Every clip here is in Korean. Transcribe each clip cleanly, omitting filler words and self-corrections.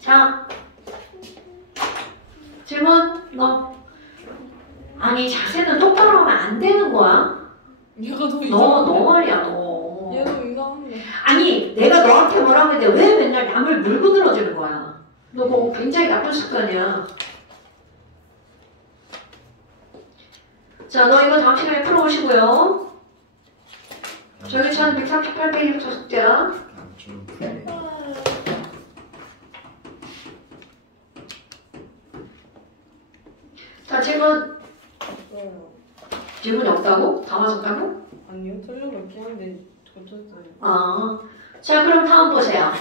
자, 질문 너. 아니 자세는 똑바로 하면 안 되는 거야. 얘가 더 너 말이야 너. 얘도 이상한데. 아니 내가 너한테 뭐라고 했는데 왜 맨날 남을 물고 늘어지는 거야. 너 뭐 굉장히 나쁜 습관이야. 자, 너 이거 다음 시간에 풀어보시고요. 저기 1138페이지부터 숙제야. 지금 풀네. 자, 질문. 없어요. 질문이 없다고? 다 맞았다고? 아니요, 틀린 거 있긴 한데 고쳤어요. 아, 자 그럼 다음 보세요.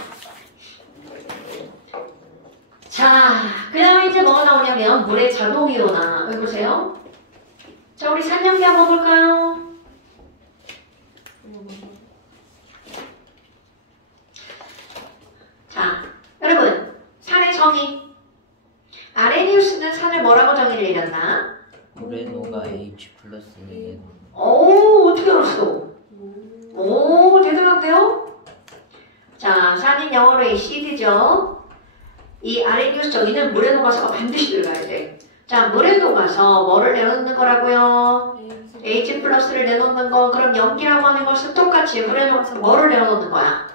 자, 그 다음에 이제 뭐가 나오냐면 물의 자동이온화. 여기 보세요. 자, 우리 산염기 한번 볼까요? 자, 여러분 산의 정의. 아레니우스는 산을 뭐라고 정의를 내렸나? 모레노가 H 플러스 N. 오, 어떻게 알았어? 오, 대단한데요? 자, 산인 영어로 acid죠. 이 아레니우스 정의는 물에 녹아서가 반드시 들어가야 돼. 자, 물에 녹아서 뭐를 내놓는 거라고요? H 플러스를 내놓는 거. 그럼 염기라고 하는 것은 똑같이 물에 녹아서 뭐를 내놓는 거야?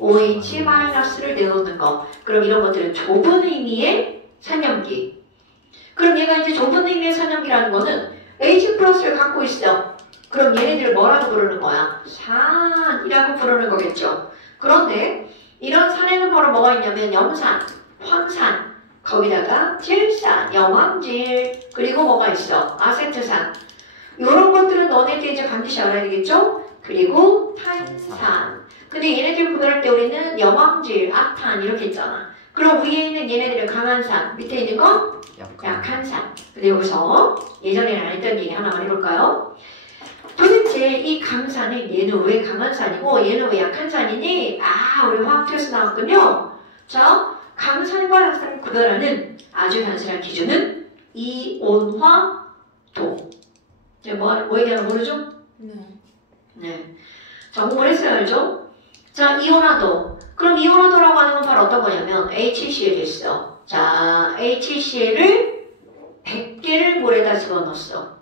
OH 마이너스를 내놓는 거. 그럼 이런 것들은 좁은 의미의 산염기. 그럼 얘가 이제 좁은 의미의 산염기라는 거는 H 플러스를 갖고 있어. 그럼 얘네들을 뭐라고 부르는 거야? 산이라고 부르는 거겠죠. 그런데 이런 산에는 바로 뭐가 있냐면 염산, 황산, 거기다가 질산, 염황질, 그리고 뭐가 있어? 아세트산. 이런 것들은 너네들 이제 반드시 알아야 되겠죠? 그리고 탄산. 근데 얘네들 구별할 때 우리는 염황질, 악탄 이렇게 있잖아. 그럼 위에 있는 얘네들은 강한 산, 밑에 있는 건 약한 산. 근데 여기서 예전에는 안 했던 얘기 하나만 해볼까요? 도대체 이 강산은 얘는 왜 강한 산이고 얘는 왜 약한 산이니? 아, 우리 화학투에서 나왔군요. 자, 강산과 약산을 구별하는 아주 단순한 기준은 이온화도. 뭐 얘기하는 거 모르죠? 네. 자, 공부를 했어요, 알죠? 자, 이온화도. 그럼 이온화도라고 하는 건 바로 어떤 거냐면 HCl이 있어. 자, HCl을 100개를 물에다 집어넣었어.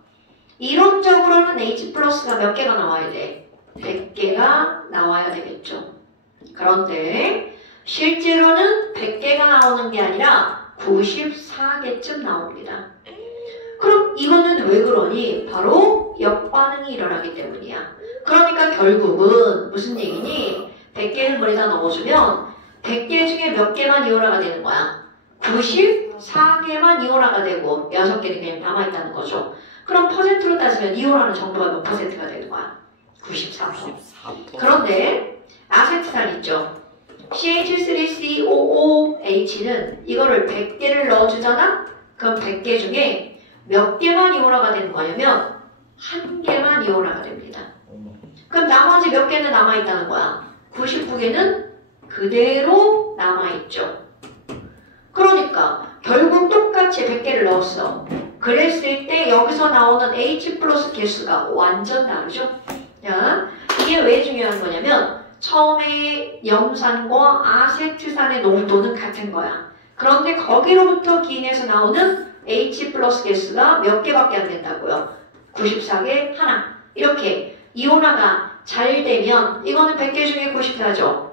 이론적으로는 H 플러스가 몇 개가 나와야 돼? 100개가 나와야 되겠죠. 그런데 실제로는 100개가 나오는 게 아니라 94개쯤 나옵니다. 그럼 이거는 왜 그러니? 바로 역반응이 일어나기 때문이야. 그러니까 결국은 무슨 얘기니? 100개를 물에다 넣어주면 100개 중에 몇 개만 이온화가 되는 거야? 94개만 이온화가 되고 6개는 그냥 남아있다는 거죠. 그럼 퍼센트로 따지면 이온화는 정도가 몇 퍼센트가 되는 거야? 94%. 그런데 아세트산 있죠? CH3COOH는 이거를 100개를 넣어주잖아? 그럼 100개 중에 몇 개만 이온화가 되는 거냐면 1개만 이온화가 됩니다. 그럼 나머지 몇 개는 남아있다는 거야? 99개는 그대로 남아있죠. 그러니까 결국 똑같이 100개를 넣었어. 그랬을 때 여기서 나오는 H 플러스 개수가 완전 다르죠? 자, 이게 왜 중요한 거냐면 처음에 염산과 아세트산의 농도는 같은 거야. 그런데 거기로부터 기인해서 나오는 H 플러스 개수가 몇 개밖에 안 된다고요? 94개 하나. 이렇게 이온화가 잘 되면 이거는 100개 중에 94죠.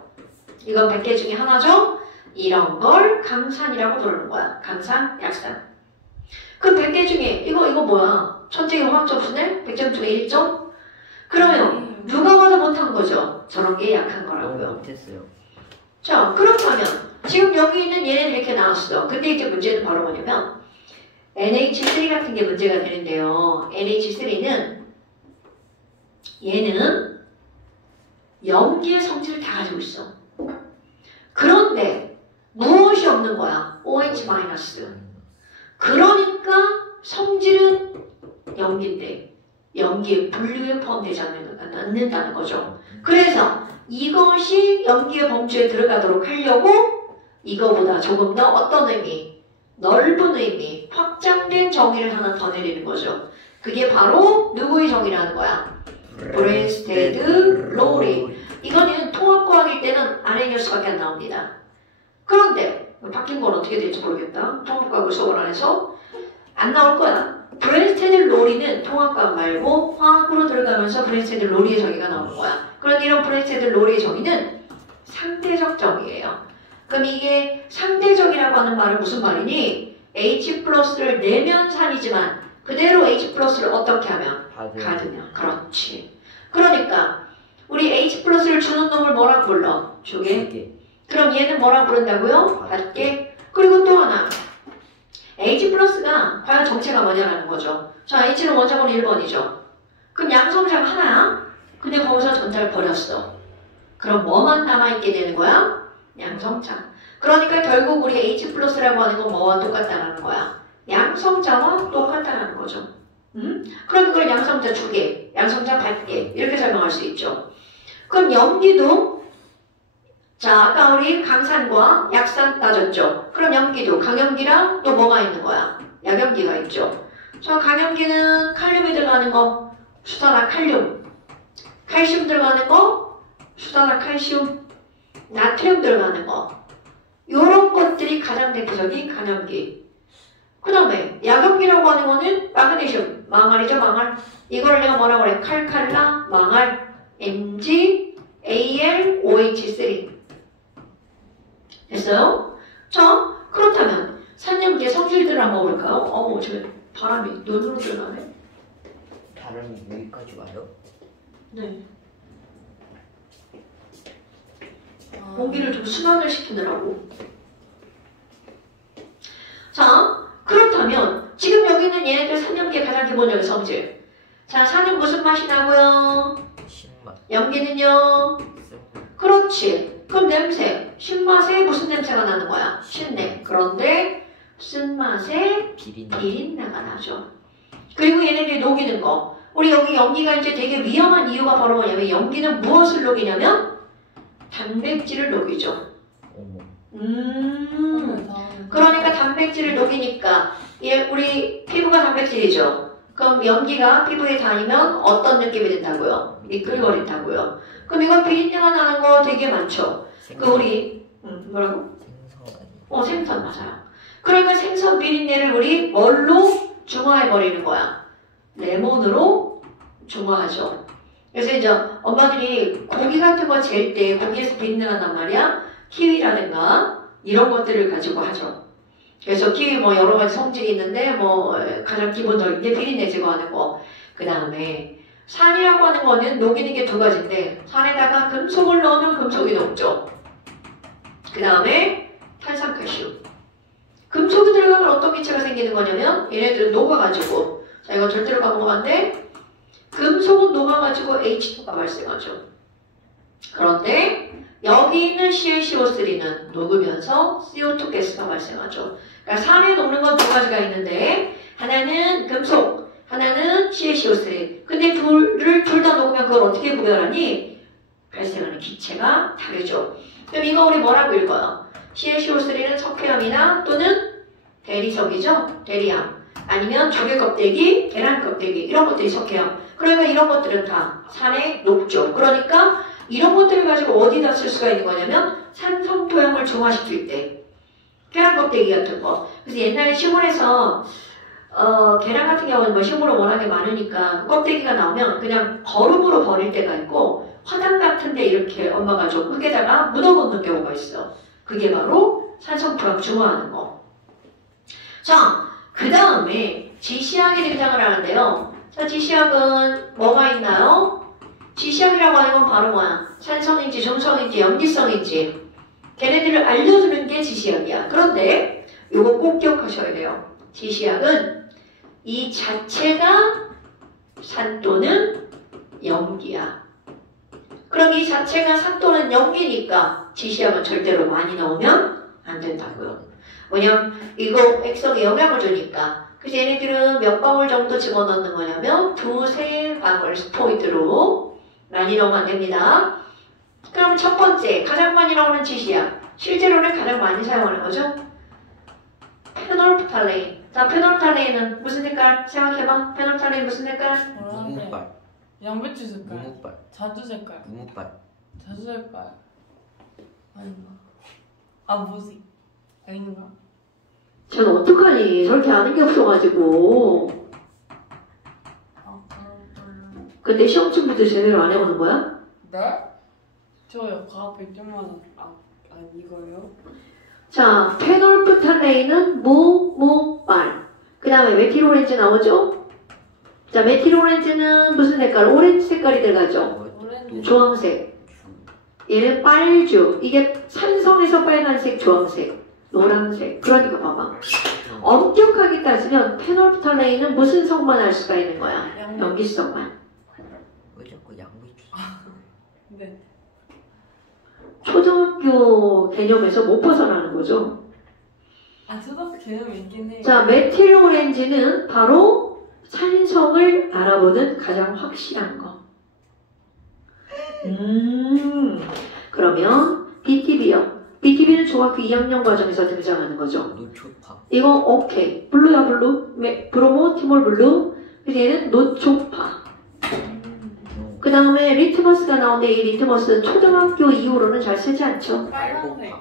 이건 100개 중에 하나죠. 이런 걸 강산이라고 부르는 거야. 강산, 약산. 그 100개 중에 이거 뭐야? 천재기 화학점수네? 100점 중에 1점? 그러면 누가 봐도 못한 거죠? 저런 게 약한 거라고요. 못했어요. 자, 그렇다면 지금 여기 있는 얘네들 이렇게 나왔어. 근데 이제 문제는 바로 뭐냐면 NH3 같은 게 문제가 되는데요. NH3는 얘는 염기의 성질을 다 가지고 있어. 그런데 무엇이 없는 거야? OH-. 그러니까 성질은 염기인데 염기의 분류에 포함되지 않는다는 거죠. 그래서 이것이 염기의 범주에 들어가도록 하려고 이거보다 조금 더 어떤 의미? 넓은 의미, 확장된 정의를 하나 더 내리는 거죠. 그게 바로 누구의 정의라는 거야? 브랜스테드 로리. 이거는 통합과학일 때는 아레니우스밖에 안 나옵니다. 그런데 바뀐 건 어떻게 될지 모르겠다. 통합과학을 수업을 안 해서 안 나올 거야. 브랜스테드 로리는 통합과학 말고 화학으로 들어가면서 브랜스테드 로리의 정의가 나오는 거야. 그런데 이런 브랜스테드 로리의 정의는 상대적 정의예요. 그럼 이게 상대적이라고 하는 말은 무슨 말이니? H 플러스를 내면 산이지만 그대로 H 플러스를 어떻게 하면? 받으면. 그렇지. 그러니까 우리 H 플러스를 주는 놈을 뭐라고 불러? 주게. 그럼 얘는 뭐라고 부른다고요? 받게. 그리고 또 하나. H 플러스가 과연 정체가 뭐냐라는 거죠. 자, H는 원자번호 1번이죠. 그럼 양성자가 하나야. 근데 거기서 전자를 버렸어. 그럼 뭐만 남아있게 되는 거야? 양성자. 그러니까 결국 우리 H 플러스라고 하는 건 뭐와 똑같다는 거야? 양성자와 똑같다는 거죠. 그럼 그걸 양성자 주게, 양성자 받게 이렇게 설명할 수 있죠. 그럼 염기도 자 아까 우리 강산과 약산 따졌죠. 그럼 염기도 강염기랑 또 뭐가 있는 거야? 약염기가 있죠. 저 강염기는 칼륨이 들어가는 거 수산화 칼륨, 칼슘 들어가는 거 수산화 칼슘, 나트륨 들어가는 거 요런 것들이 가장 대표적인 강염기. 그 다음에 약염기라고 하는 거는 마그네슘, 망알이죠, 망알. 이걸 내가 뭐라고 그래? 칼칼라, 망알, Mg, Al, OH3. 됐어요? 자, 그렇다면 산염기의 성질들을 한번 볼까요? 어머, 저 바람이 눈으로 들어가네. 바람이 여기까지 와요? 네. 공기를 좀 순환을 시키느라고. 자, 그렇다면 지금 여기는 얘네들 산염기의 가장 기본적인 성질. 자, 산은 무슨 맛이 나고요? 신맛. 염기는요? 그렇지. 그럼 냄새. 신맛에 무슨 냄새가 나는 거야? 신내. 그런데 쓴맛에 비린내가 나죠. 그리고 얘네들이 녹이는 거. 우리 여기 염기가 이제 되게 위험한 이유가 바로 뭐냐면 염기는 무엇을 녹이냐면 단백질을 녹이죠. 그러니까 단백질을 녹이니까 얘 우리 피부가 단백질이죠. 그럼 염기가 피부에 닿으면 어떤 느낌이 된다고요? 미끌거린다고요. 그럼 이거 비린내가 나는 거 되게 많죠. 그 우리 뭐라고? 생선. 생선 맞아요. 그러니까 생선 비린내를 우리 뭘로 중화해 버리는 거야? 레몬으로 중화하죠. 그래서 이제 엄마들이 고기 같은 거 젤 때 고기에서 비린내가 난단 말이야. 키위라든가 이런 것들을 가지고 하죠. 그래서 키위 뭐 여러 가지 성질이 있는데 뭐 가장 기본적인 게 비린내 제거하는 거. 그 다음에 산이라고 하는 거는 녹이는 게 두 가지인데 산에다가 금속을 넣으면 금속이 녹죠. 그 다음에 탄산칼슘. 금속이 들어가면 어떤 기체가 생기는 거냐면 얘네들은 녹아가지고 자 이거 절대로 까먹으면 안 돼. 금속은 녹아가지고 H2가 발생하죠. 그런데 여기 있는 CaCO3는 녹으면서 CO2 가스가 발생하죠. 그러니까 산에 녹는 건 두 가지가 있는데 하나는 금속, 하나는 CaCO3. 근데 둘 다 녹으면 그걸 어떻게 구별하니? 발생하는 기체가 다르죠. 그럼 이거 우리 뭐라고 읽어요? CaCO3는 석회암이나 또는 대리석이죠? 대리암. 아니면 조개 껍데기, 계란 껍데기 이런 것들이 석회암. 그러면 이런 것들은 다 산에 녹죠. 그러니까 이런 것들을 가지고 어디다 쓸 수가 있는 거냐면 산성 토양을 중화시킬 때 계란 껍데기 같은 거. 그래서 옛날에 시골에서 계란 같은 경우는 뭐 식물이 워낙에 많으니까 껍데기가 나오면 그냥 거름으로 버릴 때가 있고 화단 같은 데 이렇게 엄마가 좀 흙에다가 묻어놓는 경우가 있어. 그게 바로 산성 토양 중화하는 거. 자, 그 다음에 지시약이 등장을 하는데요. 자, 지시약은 뭐가 있나요? 지시약이라고 하는 건 바로 뭐야? 산성인지 중성인지 염기성인지 걔네들을 알려주는 게 지시약이야. 그런데 이거 꼭 기억하셔야 돼요. 지시약은 이 자체가 산 또는 염기야. 그럼 이 자체가 산 또는 염기니까 지시약은 절대로 많이 넣으면 안 된다고요. 왜냐면 이거 액성에 영향을 주니까. 그래서 얘네들은 몇 방울 정도 집어넣는 거냐면 2-3방울 스포이드로 많이 넣으면 안 됩니다. 그럼 첫 번째 가장 많이 나오는 지시약 실제로는 가장 많이 사용하는 거죠. 페놀프탈레인. 자, 페놀프탈레인은 무슨 색깔? 생각해봐. 페놀프탈레인 무슨 색깔? 무무빨. 양배추 색깔. 무무빨. 자두 색깔. 무무빨. 자두 색깔. 아닌가? 아 뭐지? 아닌가? 쟤는 어떡하니? 저렇게 아는 게 없어가지고. 근데 시험 준비도 제대로 안 해오는 거야? 네? 저요. 과학 100점만 원. 이거요? 자, 페놀프탈레인은 말. 그 다음에 메틸오렌지 나오죠? 자, 메틸오렌지는 무슨 색깔? 오렌지 색깔이 들어가죠? 오렌지. 주황색. 얘는 빨주. 이게 산성에서 빨간색, 주황색, 노란색. 그러니까 봐봐. 엄격하게 따지면 페놀프탈레인은 무슨 성만 알 수가 있는 거야? 염기성만. 왜 자꾸 양배추? 네. 초등학교 개념에서 못 벗어나는 거죠. 초등학교 개념이 있긴 해. 자, 메틸오렌지는 바로 산성을 알아보는 가장 확실한 거. 그러면 BTB요. BTB는 중학교 2학년 과정에서 등장하는 거죠. 노초파. 이거 오케이. 블루야 블루. 브로모, 티몰 블루. 그래서 얘는 노초파. 그 다음에 리트머스가 나오는데 이 리트머스는 초등학교 이후로는 잘 쓰지 않죠. 빨간색.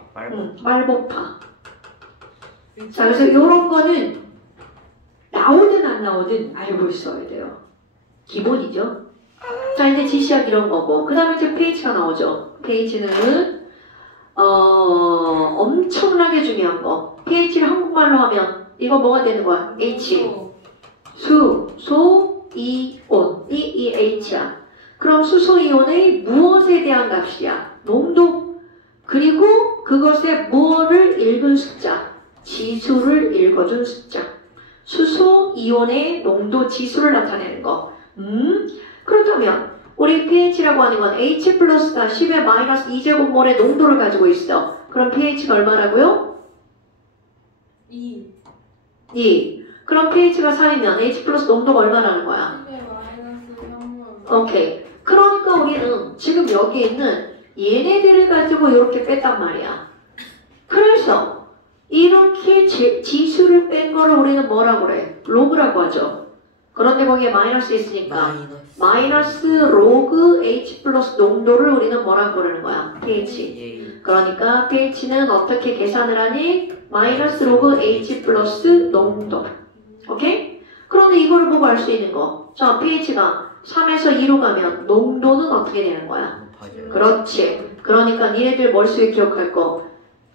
말보파. 자, 그래서 이런 거는 나오든 안 나오든 알고 있어야 돼요. 기본이죠. 자, 이제 지시학 이런 거고. 그 다음에 이제 pH가 나오죠. pH는 엄청나게 중요한 거. pH를 한국말로 하면 이거 뭐가 되는 거야? H. 소, 이온. 이 H야. 그럼 수소이온의 무엇에 대한 값이야? 농도. 그리고 그것의 무엇을 읽은 숫자. 지수를 읽어준 숫자. 수소이온의 농도 지수를 나타내는 거. 그렇다면 우리 pH라고 하는 건 H 플러스가 10의 마이너스 2제곱몰의 농도를 가지고 있어. 그럼 pH가 얼마라고요? 2. 2. 그럼 pH가 4이면 H 플러스 농도가 얼마라는 거야? 10의 마이너스 3을. 오케이. 그러니까 우리는 지금 여기 있는 얘네들을 가지고 이렇게 뺐단 말이야. 그래서 이렇게 지수를 뺀 거를 우리는 뭐라고 그래? 로그라고 하죠. 그런데 거기에 마이너스 있으니까 마이너스 로그 H 플러스 농도를 우리는 뭐라고 그러는 거야? pH. 그러니까 pH는 어떻게 계산을 하니? 마이너스 로그 H 플러스 농도. 오케이? 그런데 이거를 보고 알 수 있는 거. 자, pH가 3에서 2로 가면 농도는 어떻게 되는 거야? 그렇지. 그러니까 니네들 머릿속에 기억할 거.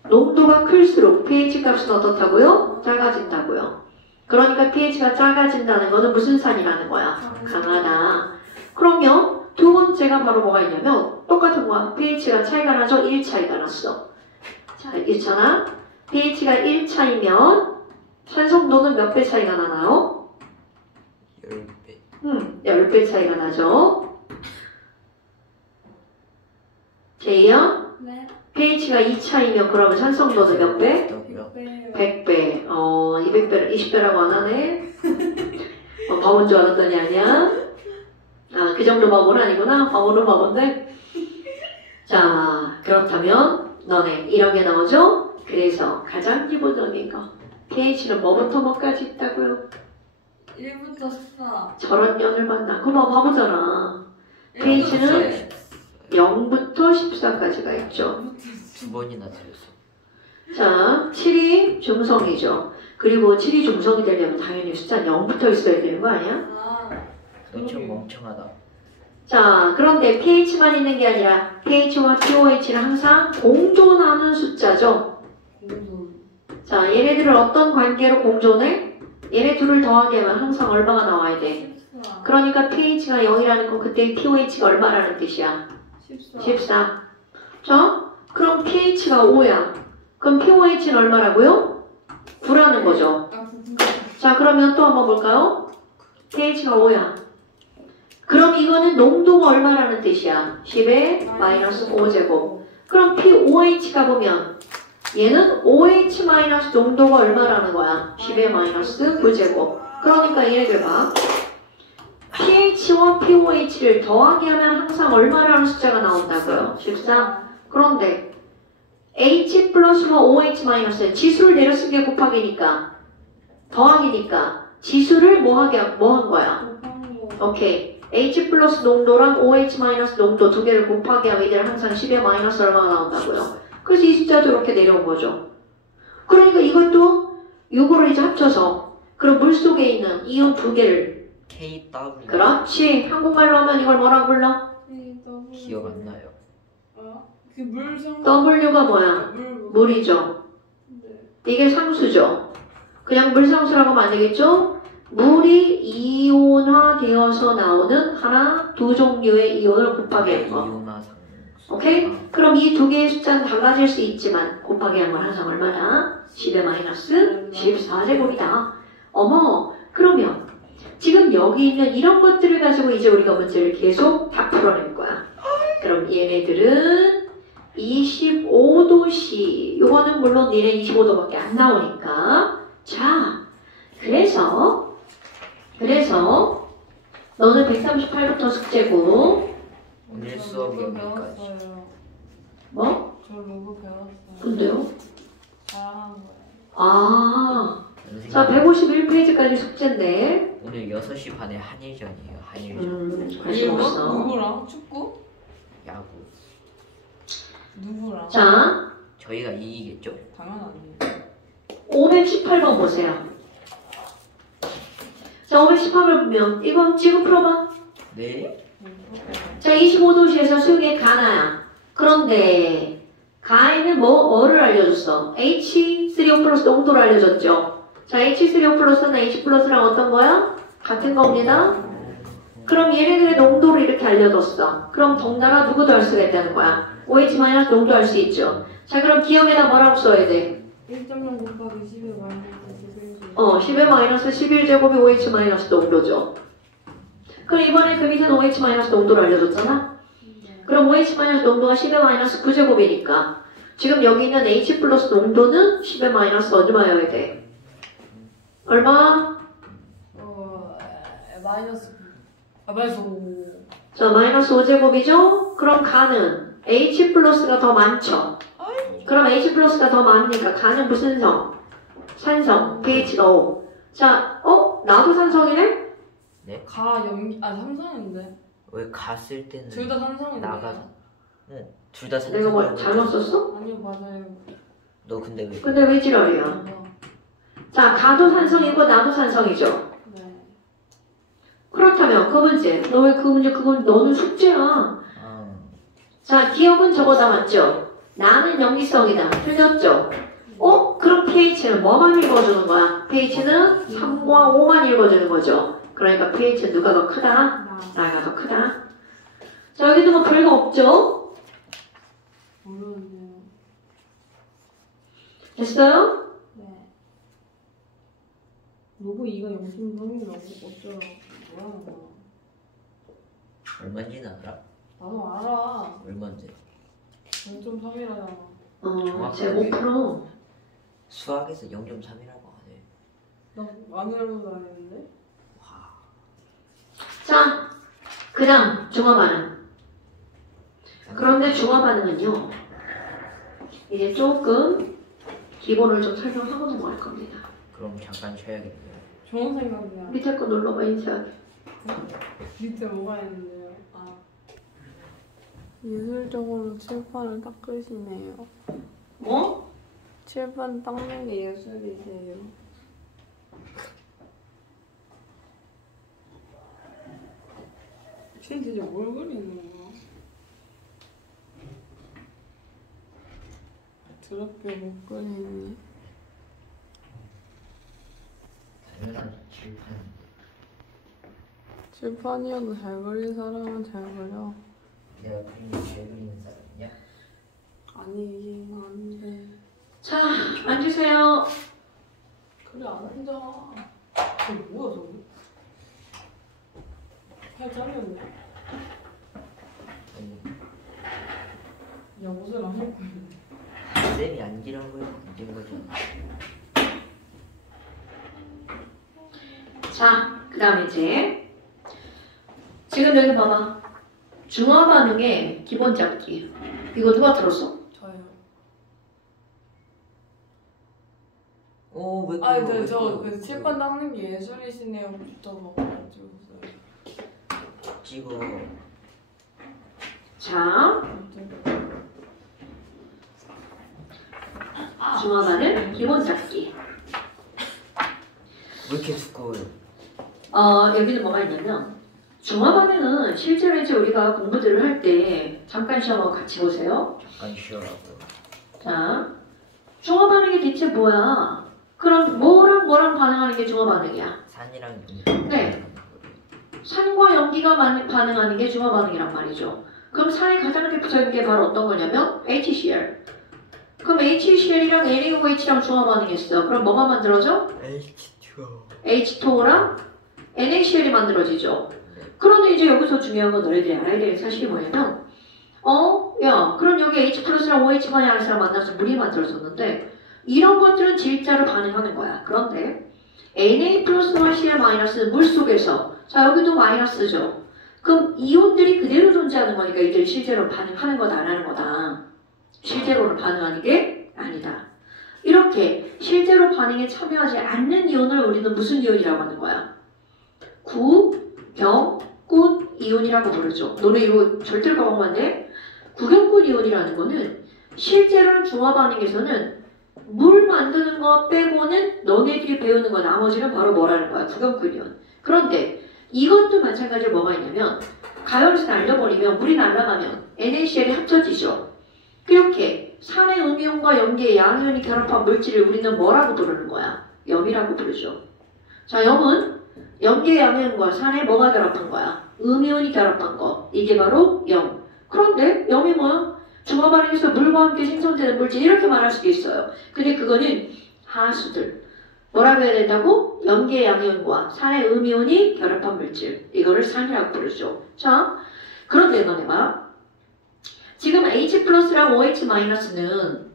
농도가 클수록 pH 값은 어떻다고요? 작아진다고요. 그러니까 pH가 작아진다는 거는 무슨 산이라는 거야? 강하다. 그러면 두 번째가 바로 뭐가 있냐면 똑같은 거야. pH가 차이가 나죠? 1 차이가 났어. 자, 있잖아. pH가 1 차이면 산성도는 몇 배 차이가 나나요? 10배. 10배 차이가 나죠. 제이야? 네. pH가 2 차이면 그러면 산성도는 몇 배? 100배. 200배, 20배라고 안 하네. 바보인 줄 알았더니 아니야. 그 정도 바보는 아니구나. 바보는 바본데. 자, 그렇다면 너네 이런 게 나오죠? 그래서 가장 기본적인 거. pH는 뭐부터 뭐까지 있다고요? 1부터 14. 저런 년을 만나. 그거 바보잖아. pH는 0부터 14까지가 있죠. 두 번이나 틀렸어. 자, 7이 중성이죠. 그리고 7이 중성이 되려면 당연히 숫자는 0부터 있어야 되는 거 아니야? 너좀 멍청하다. 자, 그런데 pH만 있는 게 아니라 pH와 pOH는 항상 공존하는 숫자죠. 자, 얘네들을 어떤 관계로 공존해? 얘네 둘을 더하게 하면 항상 얼마가 나와야 돼? 14. 그러니까 pH가 0이라는 건 그때 pOH가 얼마라는 뜻이야? 14. 14. 자, 그럼 pH가 5야. 그럼 pOH는 얼마라고요? 9라는 거죠. 자, 그러면 또 한번 볼까요? pH가 5야. 그럼 이거는 농도가 얼마라는 뜻이야? 10의 마이너스 5제곱. 그럼 pOH가 보면 얘는 OH 마이너스 농도가 얼마라는 거야? 10의 마이너스 9제곱. 그러니까 얘네들 봐. pH와 pOH를 더하게 하면 항상 얼마라는 숫자가 나온다고요? 14. 그런데 H 플러스와 OH 마이너스 지수를 내려쓴 게 곱하기니까 더하기니까 지수를 뭐 한 거야? 오케이. H 플러스 농도랑 OH 마이너스 농도 두 개를 곱하기 하면 이들 항상 10의 마이너스 얼마가 나온다고요? 그래서 이 숫자도 이렇게 내려온 거죠. 그러니까 이것도 요거를 이제 합쳐서 그럼 물속에 있는 이온 두 개를 KW. 그렇지. 한국말로 하면 이걸 뭐라고 불러? 기억 안 나요. 그 물성. W가 뭐야? 물이죠. 네. 이게 상수죠. 그냥 물상수라고 하면 안 되겠죠? 물이 이온화되어서 나오는 하나, 두 종류의 이온을 곱하기 한 거. 이온화 상수. 오케이? 그럼 이 두 개의 숫자는 달라질 수 있지만 곱하기 한 건 항상 얼마다? 10의 마이너스 14제곱이다. 어머, 그러면 지금 여기 있는 이런 것들을 가지고 이제 우리가 문제를 계속 다 풀어낼 거야. 그럼 얘네들은 25도씨. 요거는 물론 니네 25도밖에 안 나오니까. 자, 그래서 너는 138부터 숙제고. 오늘 수업이 여기까지. 배웠어요. 뭐? 저 로그 배웠어요. 근데요? 잘하는 거예요. 아, 선생님, 자 151페이지까지 숙제인데. 오늘 6시 반에 한일전이에요. 한일전. 관심 없어. 누구랑? 축구? 야구. 누구랑? 자, 저희가 이기겠죠? 당연하지. 518번 보세요. 자, 518번 보면 이거 지금 풀어봐. 네. 자, 25도시에서 수용의 가나야. 그런데 가에는 뭐를 알려줬어? H3O 플러스 농도를 알려줬죠. 자, H3O 플러스는 H 플러스랑 어떤 거야? 같은 겁니다. 그럼 얘네들의 농도를 이렇게 알려줬어. 그럼 덩달아 누구도 알 수가 있다는 거야. OH 마이너스 농도 알 수 있죠. 자, 그럼 기억에다 뭐라고 써야 돼? 1.0 곱하기 10의 마이너스 11. 10의 마이너스 11제곱이 OH 마이너스 농도죠. 그럼 이번에 그 밑에는 OH 마이너스 농도를 알려줬잖아? 그럼 OH 마이너스 농도가 10의 마이너스 9제곱이니까 지금 여기 있는 H 플러스 농도는 10의 마이너스 얼마여야 돼? 얼마? 마이너스 5. 자, 마이너스 5제곱이죠? 그럼 가는 H 플러스가 더 많죠? 그럼 H 플러스가 더 많으니까 가는 무슨 성? 산성, pH가 5. 자, 나도 산성이네? 삼성인데. 왜 갔을 때는 둘 다 삼성인데. 나가서. 둘 다 내가 뭐 잘못 썼어? 아니요, 맞아요. 너 근데 왜? 근데 왜 지랄이야? 자, 가도 산성이고 나도 산성이죠? 네. 그렇다면 그 문제, 너 왜 그 문제, 그건 너는 숙제야. 아, 자, 기억은 저거다 맞죠? 나는 염기성이다. 틀렸죠? 그럼 pH는 뭐만 읽어주는 거야? pH는 3과 5만 읽어주는 거죠. 그러니까 pH는 누가 더 크다? 나가 더 크다. 자, 여기도 뭐 별거 없죠? 모르겠네요. 됐어요? 네. 로그 2가 0.3이라고 어쩌라고. 뭐라는 거야. 얼마인지는 알아? 나도 알아. 얼마인데? 0.3이라잖아. 제 5%. 수학에서 0.3이라고 하네. 나 많이 알고 다녔는데? 와. 자, 그 다음 중화 반응. 그런데 중화 반응은요, 이제 조금 기본을 좀 설명하고 넘어갈 겁니다. 그럼 잠깐 쉬어야겠네요. 좋은 생각이야. 밑에 거 눌러봐, 인사하게. 밑에 뭐가 있는데요? 예술적으로 칠판을 닦으시네요. 뭐? 칠판 닦는 게 예술이세요. 진짜 뭘 그리는 거야? 더럽게 못 그리네. 당연한 칠판. 칠판이어도 잘 그린 사람은 잘 그려. 내가 그림을 잘 그리는 사람이냐? 아니긴 한데. 자, 앉으세요. 그래 안 앉아. 저게 뭐야 저기? 팔 잘렸네. 야 옷을 안 입고 있네. 쌤이 앉으라고 해서 앉은 거잖아. 자, 그 다음에 이제 지금 여기 봐봐. 중화 반응의 기본 잡기. 이거 누가 들었어? 저요. 왜 아, 그거, 왜 저 그거, 그 왜 칠판 그거. 닦는 게 예술이시네요. 붙어서 찍었어요. 찍어. 자, 중화 반응 기본 잡기. 왜 이렇게 두꺼워요? 여기는 뭐가 있냐면 중화 반응은 실제로 이제 우리가 공부들을 할 때 잠깐 시험하고 같이 보세요. 잠깐 쉬어라고요. 자, 중화 반응이 대체 뭐야? 그럼 뭐랑 반응하는 게 중화 반응이야? 산이랑 연기. 네. 산과 연기가 반응하는 게 중화 반응이란 말이죠. 그럼 산의 가장 대표적인 게 바로 어떤 거냐면 HCl. 그럼 HCl이랑 NaOH랑 중화 반응했어. 그럼 뭐가 만들어져? H2O랑 NaCl이 만들어지죠. 그런데 이제 여기서 중요한 건 너희들이 알아야 될 사실이 뭐냐면 야, 그럼 여기 H 플러스랑 OH 마이너스랑 만나서 물이 만들어졌는데 이런 것들은 질자로 반응하는 거야. 그런데 Na 플러스와 Cl 마이너스는 물 속에서 자 여기도 마이너스죠. 그럼 이온들이 그대로 존재하는 거니까 이들이 실제로 반응하는 거다 안 하는 거다. 실제로는 반응하는 게 아니다. 이렇게 실제로 반응에 참여하지 않는 이온을 우리는 무슨 이온이라고 하는 거야? 구경꾼 이온이라고 부르죠. 너네 이거 절대로 까먹으면 안 돼. 구경꾼 이온이라는 거는 실제로는 중화 반응에서는 물 만드는 거 빼고는 너네들이 배우는 거 나머지는 바로 뭐라는 거야? 구경꾼 이온. 그런데 이것도 마찬가지로 뭐가 있냐면 가열에서 날려버리면 물이 날아가면 NaCl이 합쳐지죠. 이렇게 산의 음이온과 염기의 양이온이 결합한 물질을 우리는 뭐라고 부르는 거야? 염이라고 부르죠. 자, 염은 염기의 양이온과 산의 뭐가 결합한 거야? 음이온이 결합한 거. 이게 바로 염. 그런데 염이 뭐야? 중화 반응에서 물과 함께 생성되는 물질 이렇게 말할 수도 있어요. 근데 그거는 하수들. 뭐라고 해야 된다고? 염기의 양이온과 산의 음이온이 결합한 물질. 이거를 산이라고 부르죠. 자, 그런데 너네가 지금 H 플러스랑 OH 마이너스는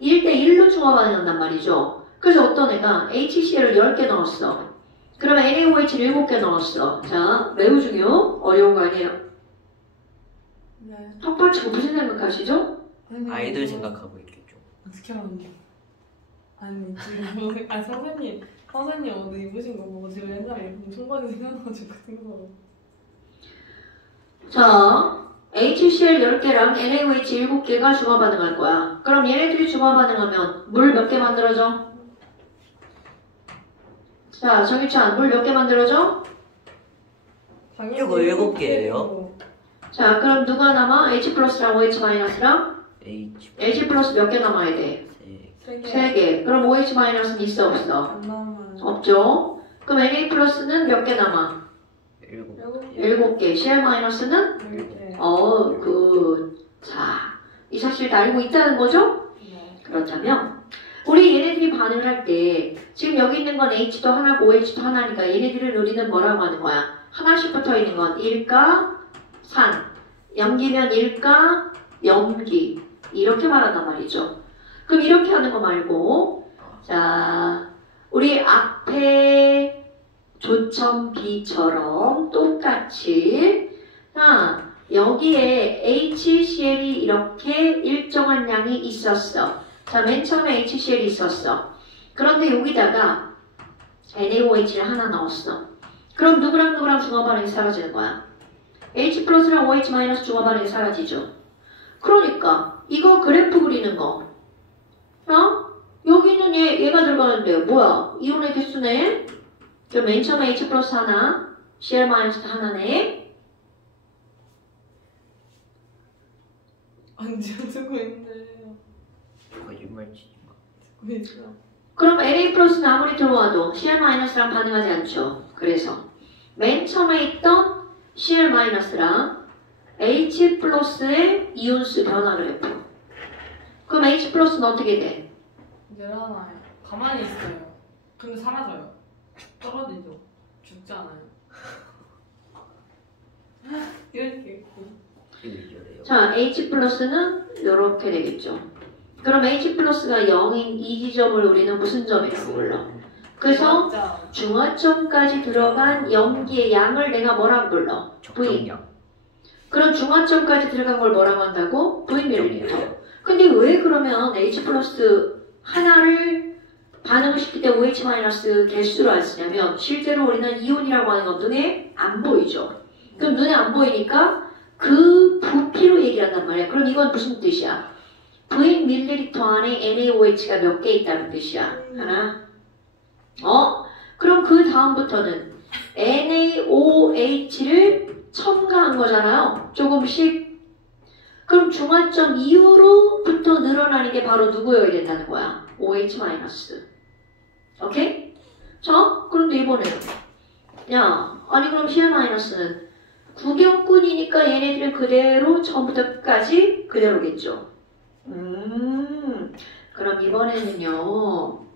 1대1로 중화 반응한단 말이죠. 그래서 어떤 애가 HCl을 10개 넣었어. 그러면 NaOH를 7개 넣었어. 자, 매우 중요. 어려운 거 아니에요? 네. 턱발 치고 무슨 생각하시죠? 아이들 생각하고 있겠죠. 어떻게 하는겨? 아니 지금 선생님 오늘 입으신 거 보고 지금 옛날에 청바지 생각나가지고 생각하고. 자, HCl 10개랑 NaOH 7개가 중화 반응할 거야. 그럼 얘네들이 중화 반응하면 물 몇 개 만들어져? 자, 정유찬 물 몇 개 만들어져? 이거 7개예요? 자, 그럼 누가 남아? H 플러스랑 OH 마이너스랑 H 플러스 몇 개 남아야 돼? 3개. 3개. 그럼 OH 마이너스는 있어 없어? 안 나와요. 없죠. 그럼 Na 플러스는 몇 개 남아? 7개. 7개. Cl 마이너스는? 10개. 자, 이 사실을 다 알고 있다는 거죠? 네. 그렇다면 우리 얘네들이 반응을 할 때 지금 여기 있는 건 H도 하나고 OH도 하나니까 얘네들을 우리는 뭐라고 하는 거야? 하나씩 붙어 있는 건 일가, 산, 염기면 일가, 염기 이렇게 말한단 말이죠. 그럼 이렇게 하는 거 말고 자, 우리 앞에 조점 B처럼 똑같이 여기에 HCl이 이렇게 일정한 양이 있었어. 자, 맨 처음에 HCl이 있었어. 그런데 여기다가 NaOH를 하나 넣었어. 그럼 누구랑 중화 반응이 사라지는 거야? H 플러스랑 OH 마이너스 중화 반응이 사라지죠. 그러니까 이거 그래프 그리는 거. 여기는 얘가 들어가는데 뭐야? 이온의 개수네. 그럼 맨 처음에 H 플러스 하나, Cl 마이너스 하나네. 안 지어주고 있는데. 거짓말 치지 마. 왜 있어? 그럼 Na 플러스는 아무리 들어와도 Cl 마이너스랑 반응하지 않죠. 그래서 맨 처음에 있던 Cl 마이너스랑 H 플러스의 이온수 변화 그래프. 그럼 H 플러스는 어떻게 돼? 늘어나요. 가만히 있어요. 근데 사라져요. 떨어지죠. 죽지 않아요. 이렇게 있고. 이거 이래요. 자, H 플러스는 이렇게 되겠죠. 그럼 H 플러스가 0인 이 지점을 우리는 무슨 점이라고 불러? 그래서 진짜. 중화점까지 들어간 염기의 양을 내가 뭐라고 불러? V. 적정량. 그럼 중화점까지 들어간 걸 뭐라고 한다고? V밀리미터. 근데 왜 그러면 H 플러스 하나를 반응을 시킬 때 OH 마이너스 개수로 안 쓰냐면 실제로 우리는 이온이라고 하는 건 눈에 안 보이죠. 그럼 눈에 안 보이니까 그 부피로 얘기를 한단 말이야. 그럼 이건 무슨 뜻이야? V ml 안에 NaOH가 몇 개 있다는 뜻이야? 하나. 그럼 그 다음부터는 NaOH를 첨가한 거잖아요. 조금씩. 그럼 중화점 이후로부터 늘어나는 게 바로 누구여야 된다는 거야? OH-. 오케이? 자, 그런데 이번에는 아니 그럼 CL-는 구경꾼이니까 얘네들은 그대로 처음부터 끝까지 그대로겠죠. 그럼 이번에는요.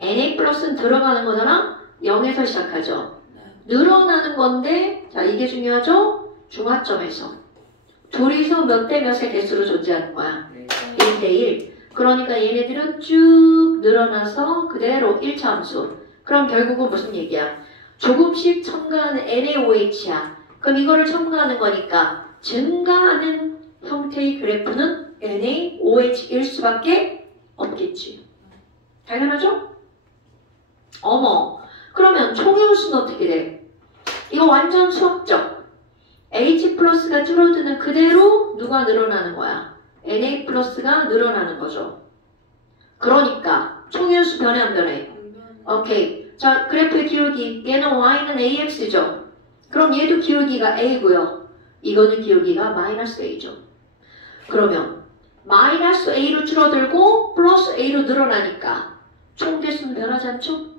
Na+는 들어가는 거잖아? 0에서 시작하죠. 늘어나는 건데 자 이게 중요하죠? 중화점에서 둘이서 몇 대 몇의 개수로 존재하는 거야. 1대1. 그러니까 얘네들은 쭉 늘어나서 그대로 1차 함수. 그럼 결국은 무슨 얘기야? 조금씩 첨가하는 NaOH야. 그럼 이거를 첨가하는 거니까 증가하는 형태의 그래프는 NaOH일 수밖에 없겠지. 당연하죠? 어머, 그러면 총이온수는 어떻게 돼? 이거 완전 수학적. H+가 줄어드는 그대로 누가 늘어나는 거야? Na+가 늘어나는 거죠. 그러니까 총이온수 변해 안 변해? 오케이. 자, 그래프의 기울기. 얘는 y는 ax죠. 그럼 얘도 기울기가 a고요. 이거는 기울기가 -a죠. 그러면 -a로 줄어들고 플러스 a로 늘어나니까 총개수는 변하지 않죠?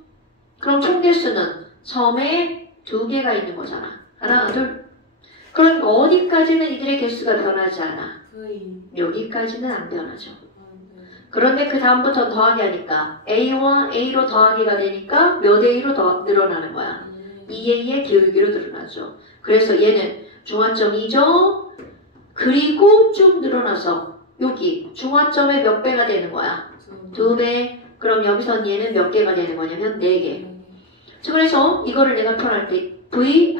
그럼 총개수는 처음에 2개가 있는 거잖아. 하나, 둘. 그러니까 어디까지는 이들의 개수가 변하지 않아. 여기까지는 안 변하죠. 그런데 그 다음부터 더하기 하니까 A와 A로 더하기가 되니까 몇 A로 더 늘어나는 거야. 2A의 기울기로 늘어나죠. 그래서 얘는 중화점 2죠. 그리고 쭉 늘어나서 여기 중화점의 몇 배가 되는 거야? 2배. 그럼 여기선 얘는 몇 개가 되는 거냐면 4개. 자, 그래서 이거를 내가 표현할 때 V,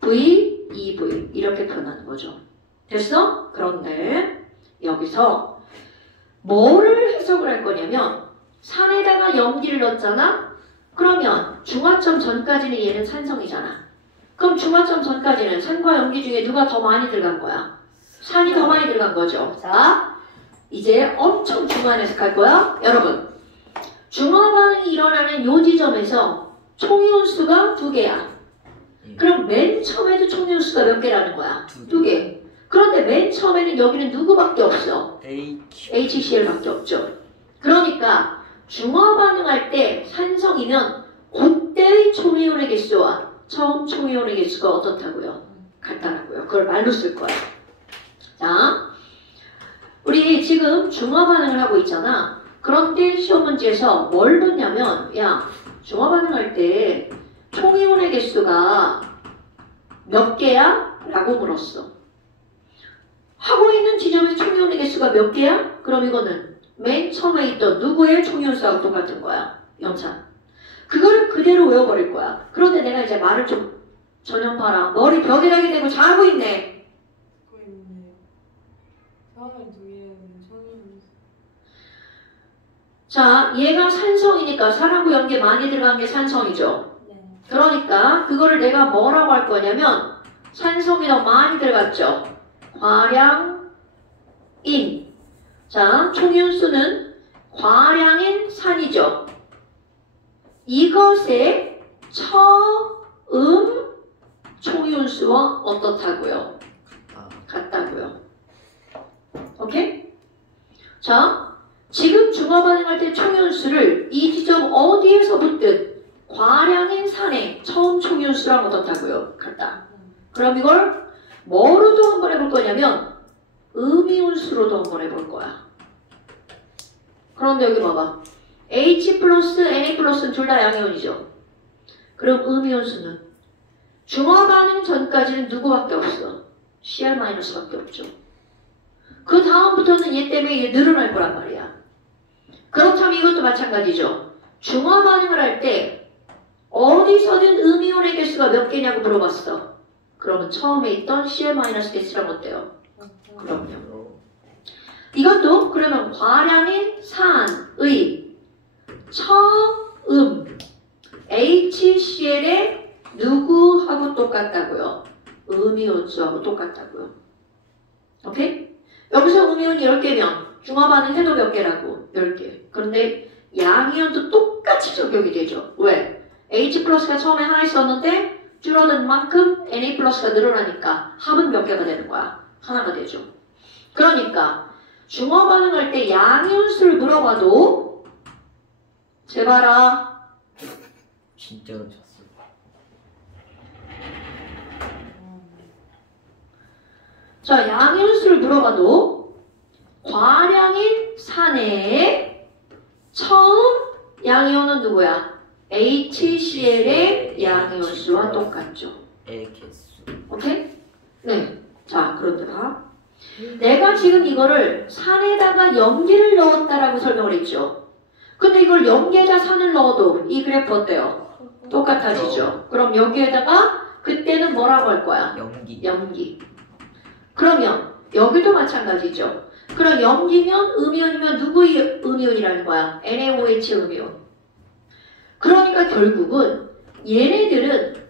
V, 2V 이렇게 표현하는 거죠. 됐어? 그런데 여기서 뭐를 해석을 할 거냐면 산에다가 염기를 넣었잖아? 그러면 중화점 전까지는 얘는 산성이잖아. 그럼 중화점 전까지는 산과 염기 중에 누가 더 많이 들어간 거야? 산이 더 많이 들어간 거죠. 자, 이제 엄청 중요한 해석할 거야. 여러분, 중화 반응이 일어나는 요 지점에서 총이온수가 2개야. 그럼 맨 처음에도 총이온수가 몇 개라는 거야? 2개. 그런데 맨 처음에는 여기는 누구밖에 없어? HCl밖에 없죠. 그러니까 중화 반응할 때 산성이면 그때의 총이온의 개수와 처음 총이온의 개수가 어떻다고요? 같다고요. 그걸 말로 쓸 거야. 자, 우리 지금 중화 반응을 하고 있잖아. 그런데 시험 문제에서 뭘 묻냐면 야, 중화 반응할 때 총이온의 개수가 몇 개야? 라고 물었어. 하고 있는 지점의 총이온의 개수가 몇 개야? 그럼 이거는 맨 처음에 있던 누구의 총이온수하고 똑같은 거야. 영차. 그거를 그대로 외워버릴 거야. 그런데 내가 이제 말을 좀 전염파라. 머리 벽에다게 대고 잘하고 있네. 자, 얘가 산성이니까 산하고 염기 많이 들어간 게 산성이죠. 그러니까 그거를 내가 뭐라고 할 거냐면 산성이 더 많이 들어갔죠. 과량인. 자, 총이온수는 과량인 산이죠. 이것의 처음 총이온수와 어떻다고요? 같다고요. 오케이? 자, 지금 중화 반응할 때 총이온수를 이 지점 어디에서 붙든 과량인 산의 처음 총이온수랑 어떻다고요? 같다. 그럼 이걸 뭐로도 한번 해볼 거냐면 음이온수로도 한번 해볼 거야. 그런데 여기 봐봐. H+, Na+는 둘 다 양이온이죠. 그럼 음이온수는 중화 반응 전까지는 누구밖에 없어? Cl-밖에 없죠. 그 다음부터는 얘 때문에 얘 늘어날 거란 말이야. 그렇다면 이것도 마찬가지죠. 중화 반응을 할 때 어디서든 음이온의 개수가 몇 개냐고 물어봤어. 그러면 처음에 있던 Cl-개수랑 어때요? 그럼요. 이것도 그러면 과량인 산의 처음 HCl의 누구하고 똑같다고요? 음이온수하고 똑같다고요. 오케이? 여기서 음이온이 10개면 중화반응 해도 몇 개라고? 10개. 그런데 양이온도 똑같이 적용이 되죠. 왜? H 플러스가 처음에 하나 있었는데 줄어든 만큼 Na 플러스가 늘어나니까 합은 몇 개가 되는 거야? 하나가 되죠. 그러니까 중화 반응할 때 양이온수를 물어봐도 제발아 진짜로 졌어. 자, 양이온수를 물어봐도 과량인 산해에 처음 양이온은 누구야? HCl의 양이온수와 똑같죠. 의 개수. 오케이? 네. 자, 그런데 봐. 내가 지금 이거를 산에다가 염기를 넣었다라고 설명을 했죠. 근데 이걸 염기에다 산을 넣어도 이 그래프 어때요? 똑같아지죠. 그럼 여기에다가 그때는 뭐라고 할 거야? 연기. 염기. 그러면 여기도 마찬가지죠. 그럼 염기면 음이온이면 누구의 음이온이라는 거야? NaOH 음이온. 그러니까 결국은 얘네들은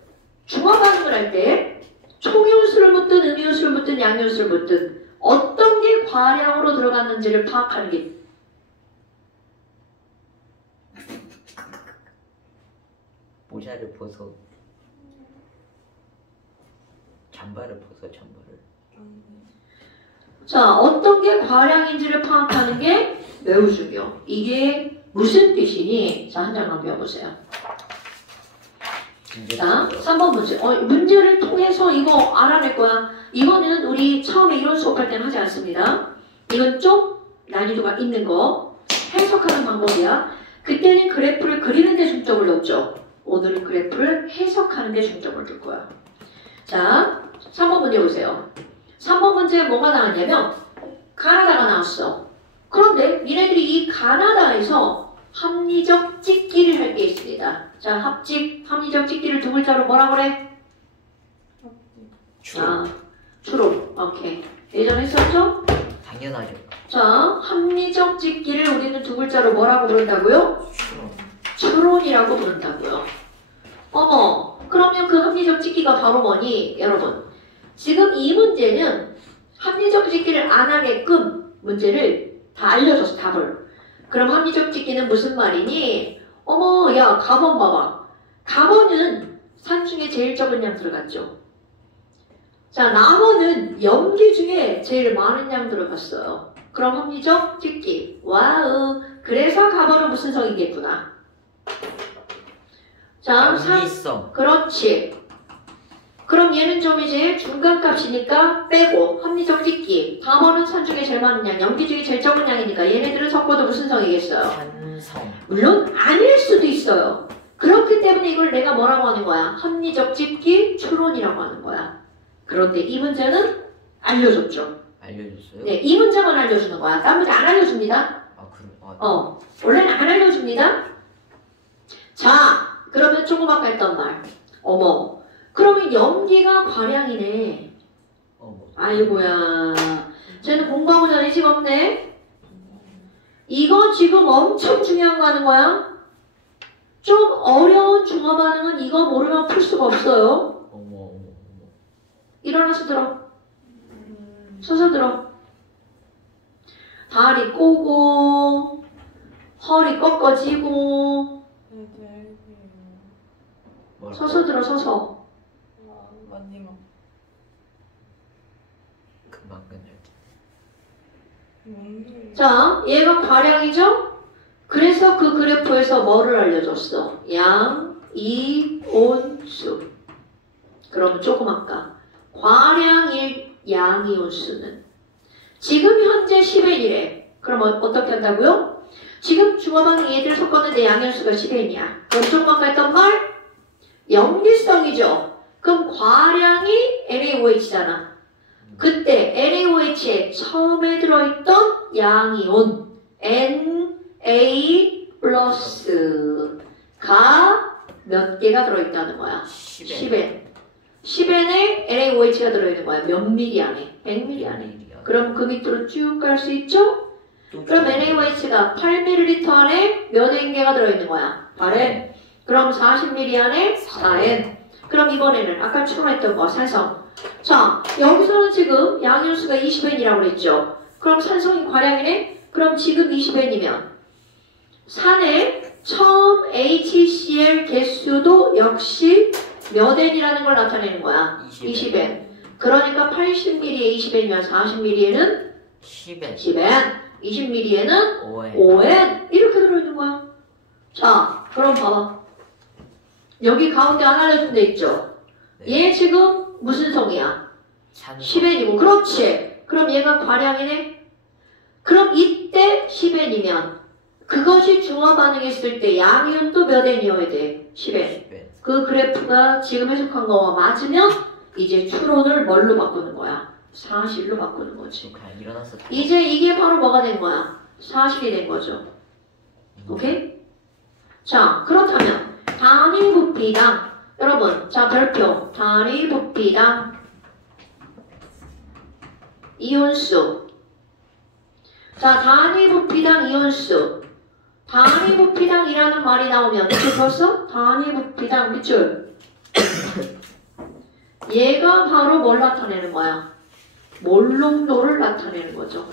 중화 반응을 할 때 총이온수를 묻든 음이온수를 묻든 양이온수를 묻든 어떤 게 과량으로 들어갔는지를 파악하는 게 모자를 벗어. 잠바를 벗어 잠바를. 자, 어떤 게 과량인지를 파악하는 게 매우 중요. 이게 무슨 뜻이니? 자, 한 장만 배워보세요. 자, 3번 문제. 문제를 통해서 이거 알아낼 거야. 이거는 우리 처음에 이론 수업할 때는 하지 않습니다. 이건 좀 난이도가 있는 거. 해석하는 방법이야. 그때는 그래프를 그리는 데 중점을 뒀죠. 오늘은 그래프를 해석하는 데 중점을 둘 거야. 자, 3번 문제 보세요. 3번 문제에 뭐가 나왔냐면 가나다가 나왔어. 그런데 니네들이 이 가나다에서 합리적 찍기를 할 게 있습니다. 자, 합리적 찍기를 두 글자로 뭐라 그래? 추론. 추론. 오케이. 예전에 했었죠? 당연하죠. 자, 합리적 찍기를 우리는 두 글자로 뭐라고 부른다고요? 추론. 추론이라고 부른다고요. 어머, 그러면 그 합리적 찍기가 바로 뭐니? 여러분, 지금 이 문제는 합리적 찍기를 안 하게끔 문제를 다 알려줬어, 답을. 그럼 합리적 찍기는 무슨 말이니? 어머, 야, 가번 봐봐. 가번은 산 중에 제일 적은 양 들어갔죠. 자, 남원은 염기 중에 제일 많은 양 들어갔어요. 그럼 합리적 찍기. 와우. 그래서 가번은 무슨 성이겠구나. 자, 연기성. 그렇지. 그럼 얘는 좀 이제 중간값이니까 빼고 합리적 찍기. 가번은 산 중에 제일 많은 양, 염기 중에 제일 적은 양이니까 얘네들은 섞어도 무슨 성이겠어요? 산성. 물론 아닐 수도 있어요. 그렇기 때문에 이걸 내가 뭐라고 하는 거야? 합리적 찍기 추론이라고 하는 거야. 그런데 이 문제는 알려줬죠. 알려줬어요? 네, 이 문제만 알려주는 거야. 딴 문제 안 알려줍니다. 아 그럼. 원래는 안 알려줍니다. 자, 그러면 조그맣게 했던 말. 어머, 그러면 염기가 과량이네. 아이고야. 쟤는 공부하고 다니지가 없네. 이거 지금 엄청 중요한 거 하는 거야. 좀 어려운 중화 반응은 이거 모르면 풀 수가 없어요. 어머. 일어나서 들어. 서서 들어. 다리 꼬고 허리 꺾어지고 서서 들어. 서서. 맞니마. 금방 끝날 때. 자, 얘가 과량이죠? 그래서 그 그래프에서 뭐를 알려줬어? 양, 이, 온수. 그러면 조금 아까 과량일 양이온수는 지금 현재 10N이래. 그럼 어떻게 한다고요? 지금 중화반응이 얘들 섞었는데 양이온수가 10N이야. 그럼 조금 아까 했던 말? 염기성이죠. 그럼 과량이 NaOH잖아. 그때 NaOH에 처음에 들어있던 양이온 Na 플러스가 몇 개가 들어있다는 거야? 10N. 10N에 NaOH가 들어있는 거야. 몇 미리 안에? 100ml 안에. 그럼 그 밑으로 쭉 갈 수 있죠? 그럼 NaOH가 8ml 안에 몇 N개가 들어있는 거야? 8N. 그럼 40ml 안에 4N. 그럼 이번에는 아까 추론했던 거 산성. 자, 여기서는 지금 양이온수가 20N이라고 그랬죠? 그럼 산성이 과량이네? 그럼 지금 20N이면 산의 처음 HCl 개수도 역시 몇 N이라는 걸 나타내는 거야. 20N. 그러니까 80ml에 20N이면 40ml에는 10엔 10N, 20ml에는 5엔 5N 이렇게 들어있는 거야. 자, 그럼 봐봐. 여기 가운데 안 알려준 데 있죠? 얘 지금 무슨 성이야? 산성 10N이고. 그렇지. 그럼 얘가 과량이네? 그럼 이때 10N이면 그것이 중화 반응했을 때 양이온도 몇 N이어야 돼? 10N. 10엔 그 그래프가 지금 해석한 거와 맞으면 이제 추론을 뭘로 바꾸는 거야? 사실로 바꾸는 거지. 그냥 일어났어 이제 이게 바로 뭐가 된 거야? 사실이 된 거죠. 오케이? 자, 그렇다면 단위 부피당 여러분, 자 별표 단위 부피당 이온수. 자, 단위 부피당 이온수. 단위 부피당이라는 말이 나오면 밑줄 그었어? 단위 부피당 밑줄. 얘가 바로 뭘 나타내는 거야? 몰농도를 나타내는 거죠.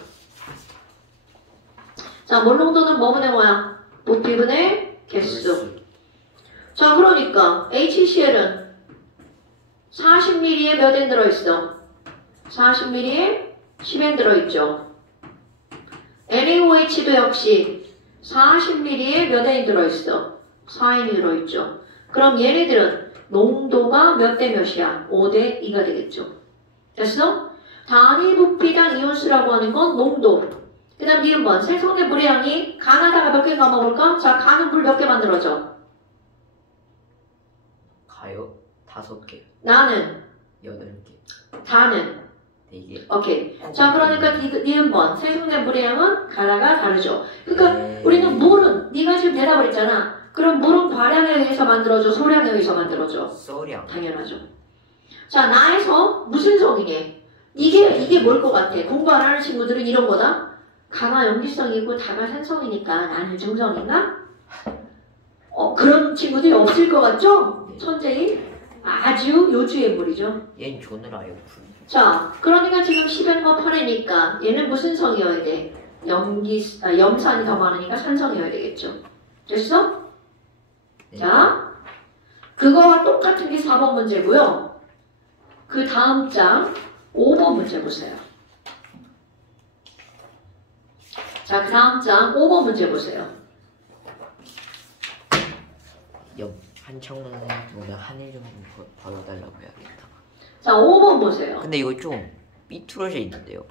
자, 몰농도는 뭐분의 뭐야? 부피분의 개수. 자, 그러니까 HCl은 40ml에 몇 N 들어있어? 40ml에 10N 들어있죠. NaOH도 역시 40ml에 몇 N이 들어있어? 4N이 들어있죠. 그럼 얘네들은 농도가 몇 대 몇이야? 5대 2가 되겠죠. 됐어? 단위 부피당 이온수라고 하는 건 농도. 그 다음 니은 번 생성된 물의 양이 간하다가 몇 개 감아볼까? 자, 간은 물 몇 개 만들어져? 가요 5개 나는 8개 다는 4개 오케이. 자, 그러니까 니은 번 생성된 물의 양은 간하가 다르죠. 그러니까 네. 우리는 물은 네가 지금 대답을 했잖아. 그럼 물은 과량에 의해서 만들어져? 소량에 의해서 만들어져? 소량 당연하죠. 자, 나에서 무슨 성이게? 이게 뭘 것 같아? 공부 안 하는 친구들은 이런 거다. 강화 염기성이고 다가 산성이니까 나는 중성인가? 그런 친구들이 없을 것 같죠? 네. 천재인 아주 요주의 물이죠. 얘는 조느라요 자, 그러니까 지금 10N과 8N이니까 얘는 무슨 성이어야 돼? 염산이 더 많으니까 산성이어야 되겠죠. 됐어? 네. 자, 그거와 똑같은 게 4번 문제고요. 그 다음 장 5번 문제 보세요. 자, 그 다음 장 5번 문제 보세요. 한창문 보면 한일 좀 벌어달라고 해야겠다. 자, 5번 보세요. 근데 이거 좀 삐뚤어져 있는데요.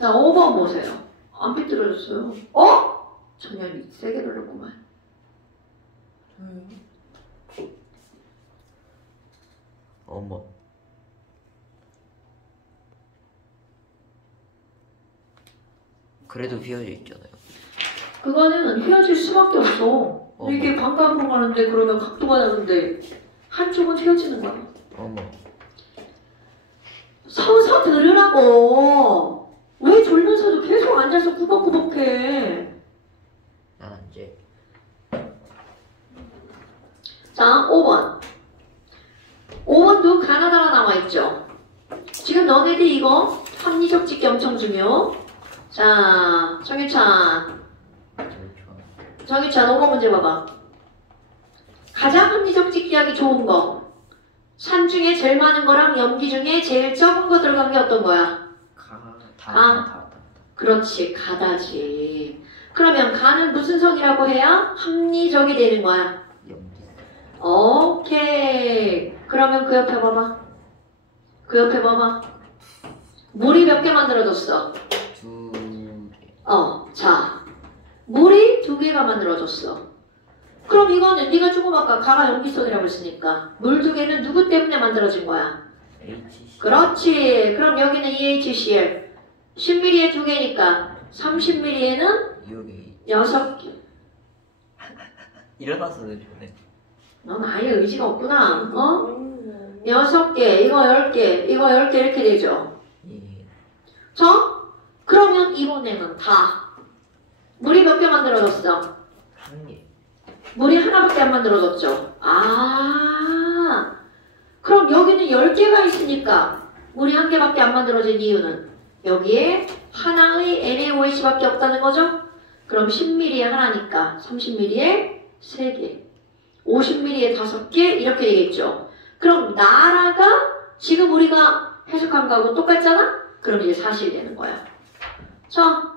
자, 5번 보세요. 안 삐뚤어졌어요. 전열이 세게 눌렀구만. 저요? 어머. 그래도 휘어져 있잖아요. 그거는 휘어질 수밖에 없어. 이게 광각으로 가는데 그러면 각도가 다른데 한쪽은 휘어지는 거야. 어머. 서서 들으라고. 왜 졸면서도 계속 앉아서 꾸벅꾸벅해. 난 이제 자, 5번. 5번도 가나다라 나와있죠. 지금 너네들 이거 합리적 직계 엄청 중요. 자, 정유찬. 정유찬 5번 문제 봐봐. 가장 합리적 직계하기 좋은 거. 산 중에 제일 많은 거랑 염기 중에 제일 적은 거 들어간 게 어떤 거야? 다. 그렇지, 가다지. 그러면 가는 무슨 성이라고 해야 합리적이 되는 거야? 염기. 오케이. 그러면 그 옆에 봐봐. 그 옆에 봐봐. 물이 몇 개 만들어졌어? 2개. 자. 물이 2개가 만들어졌어. 그럼 이거는 네가 조금 아까 가가 염기성이라고 했으니까 물 2개는 누구 때문에 만들어진 거야? HC. 그렇지. 그럼 여기는 EHCl. 10ml에 2개니까 30ml에는 여기 6개. 일어나서 좋네. 넌 아예 의지가 없구나. 6개, 이거 10개, 이거 10개 이렇게 되죠. 예. 자, 그러면 이번에는 다 물이 몇 개 만들어졌어? 한 개. 물이 하나밖에 안 만들어졌죠. 그럼 여기는 10개가 있으니까 물이 한 개밖에 안 만들어진 이유는 여기에 하나의 NaOH밖에 없다는 거죠? 그럼 10ml에 하나니까 30ml에 3개, 50ml에 5개 이렇게 되겠죠. 그럼 나라가 지금 우리가 해석한 거하고 똑같잖아? 그럼 이제 사실이 되는 거야. 자,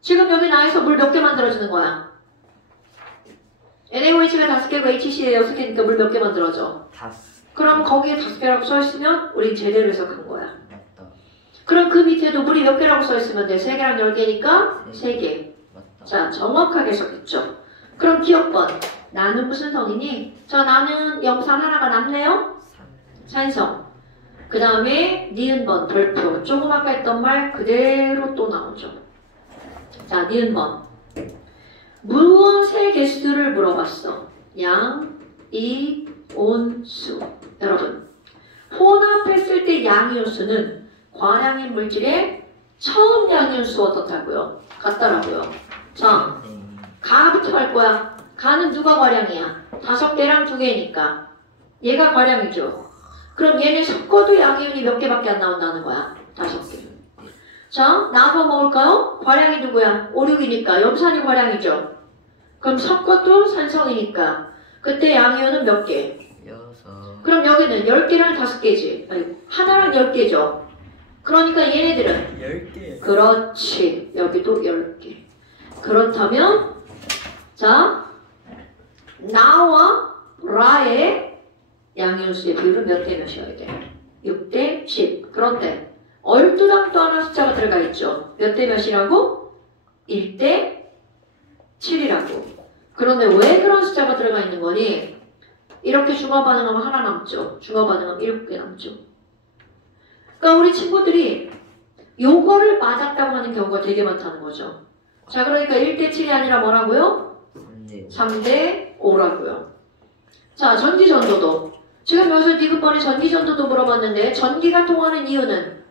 지금 여기 나에서 물 몇 개 만들어지는 거야? NaOH가 5개고 HCl 6개니까 물 몇 개 만들어져? 5. 그럼 거기에 5개라고 써있으면 우린 제대로 해석한 거야. 맞다. 그럼 그 밑에도 물이 몇 개라고 써있으면 돼? 3개랑 10개니까 3개. 맞다. 자, 정확하게 해석했죠. 그럼 기억번. 나는 무슨 성이니? 자, 나는 염산 하나가 남네요? 3. 산성. 그 다음에 니은번, 별표. 조금 아까 했던 말 그대로 또 나오죠. 자, 니은번. 무엇의 개수를 물어봤어? 양, 이, 온, 수. 여러분, 혼합했을 때 양이온수는 과량인 물질의 처음 양이온수 어떻다고요? 같다라고요. 자, 가부터 할 거야. 가는 누가 과량이야? 5개랑 2개니까. 얘가 과량이죠. 그럼 얘네 섞어도 양이온이 몇 개밖에 안 나온다는 거야. 5개. 자, 나눠 먹을까요? 과량이 누구야? 5, 6이니까. 염산이 과량이죠. 그럼 섞어도 산성이니까. 그때 양이온은 몇 개? 6. 그럼 여기는 10개랑 5개지. 아니, 하나랑 10개죠. 그러니까 얘네들은 10개. 그렇지. 여기도 10개. 그렇다면 자, 나와 라의 양이온수의 비율은 몇 대 몇이어야 돼? 6대 10. 그런데 얼두당 또 하나 숫자가 들어가 있죠. 몇 대 몇이라고? 1대 7이라고. 그런데 왜 그런 숫자가 들어가 있는 거니? 이렇게 중화 반응하면 하나 남죠. 중화 반응하면 7개 남죠. 그러니까 우리 친구들이 요거를 맞았다고 하는 경우가 되게 많다는 거죠. 자, 그러니까 1대 7이 아니라 뭐라고요? 3대 5라고요. 자, 전기전도도. 지금 여기서 니급번에 전기전도도 물어봤는데 전기가 통하는 이유는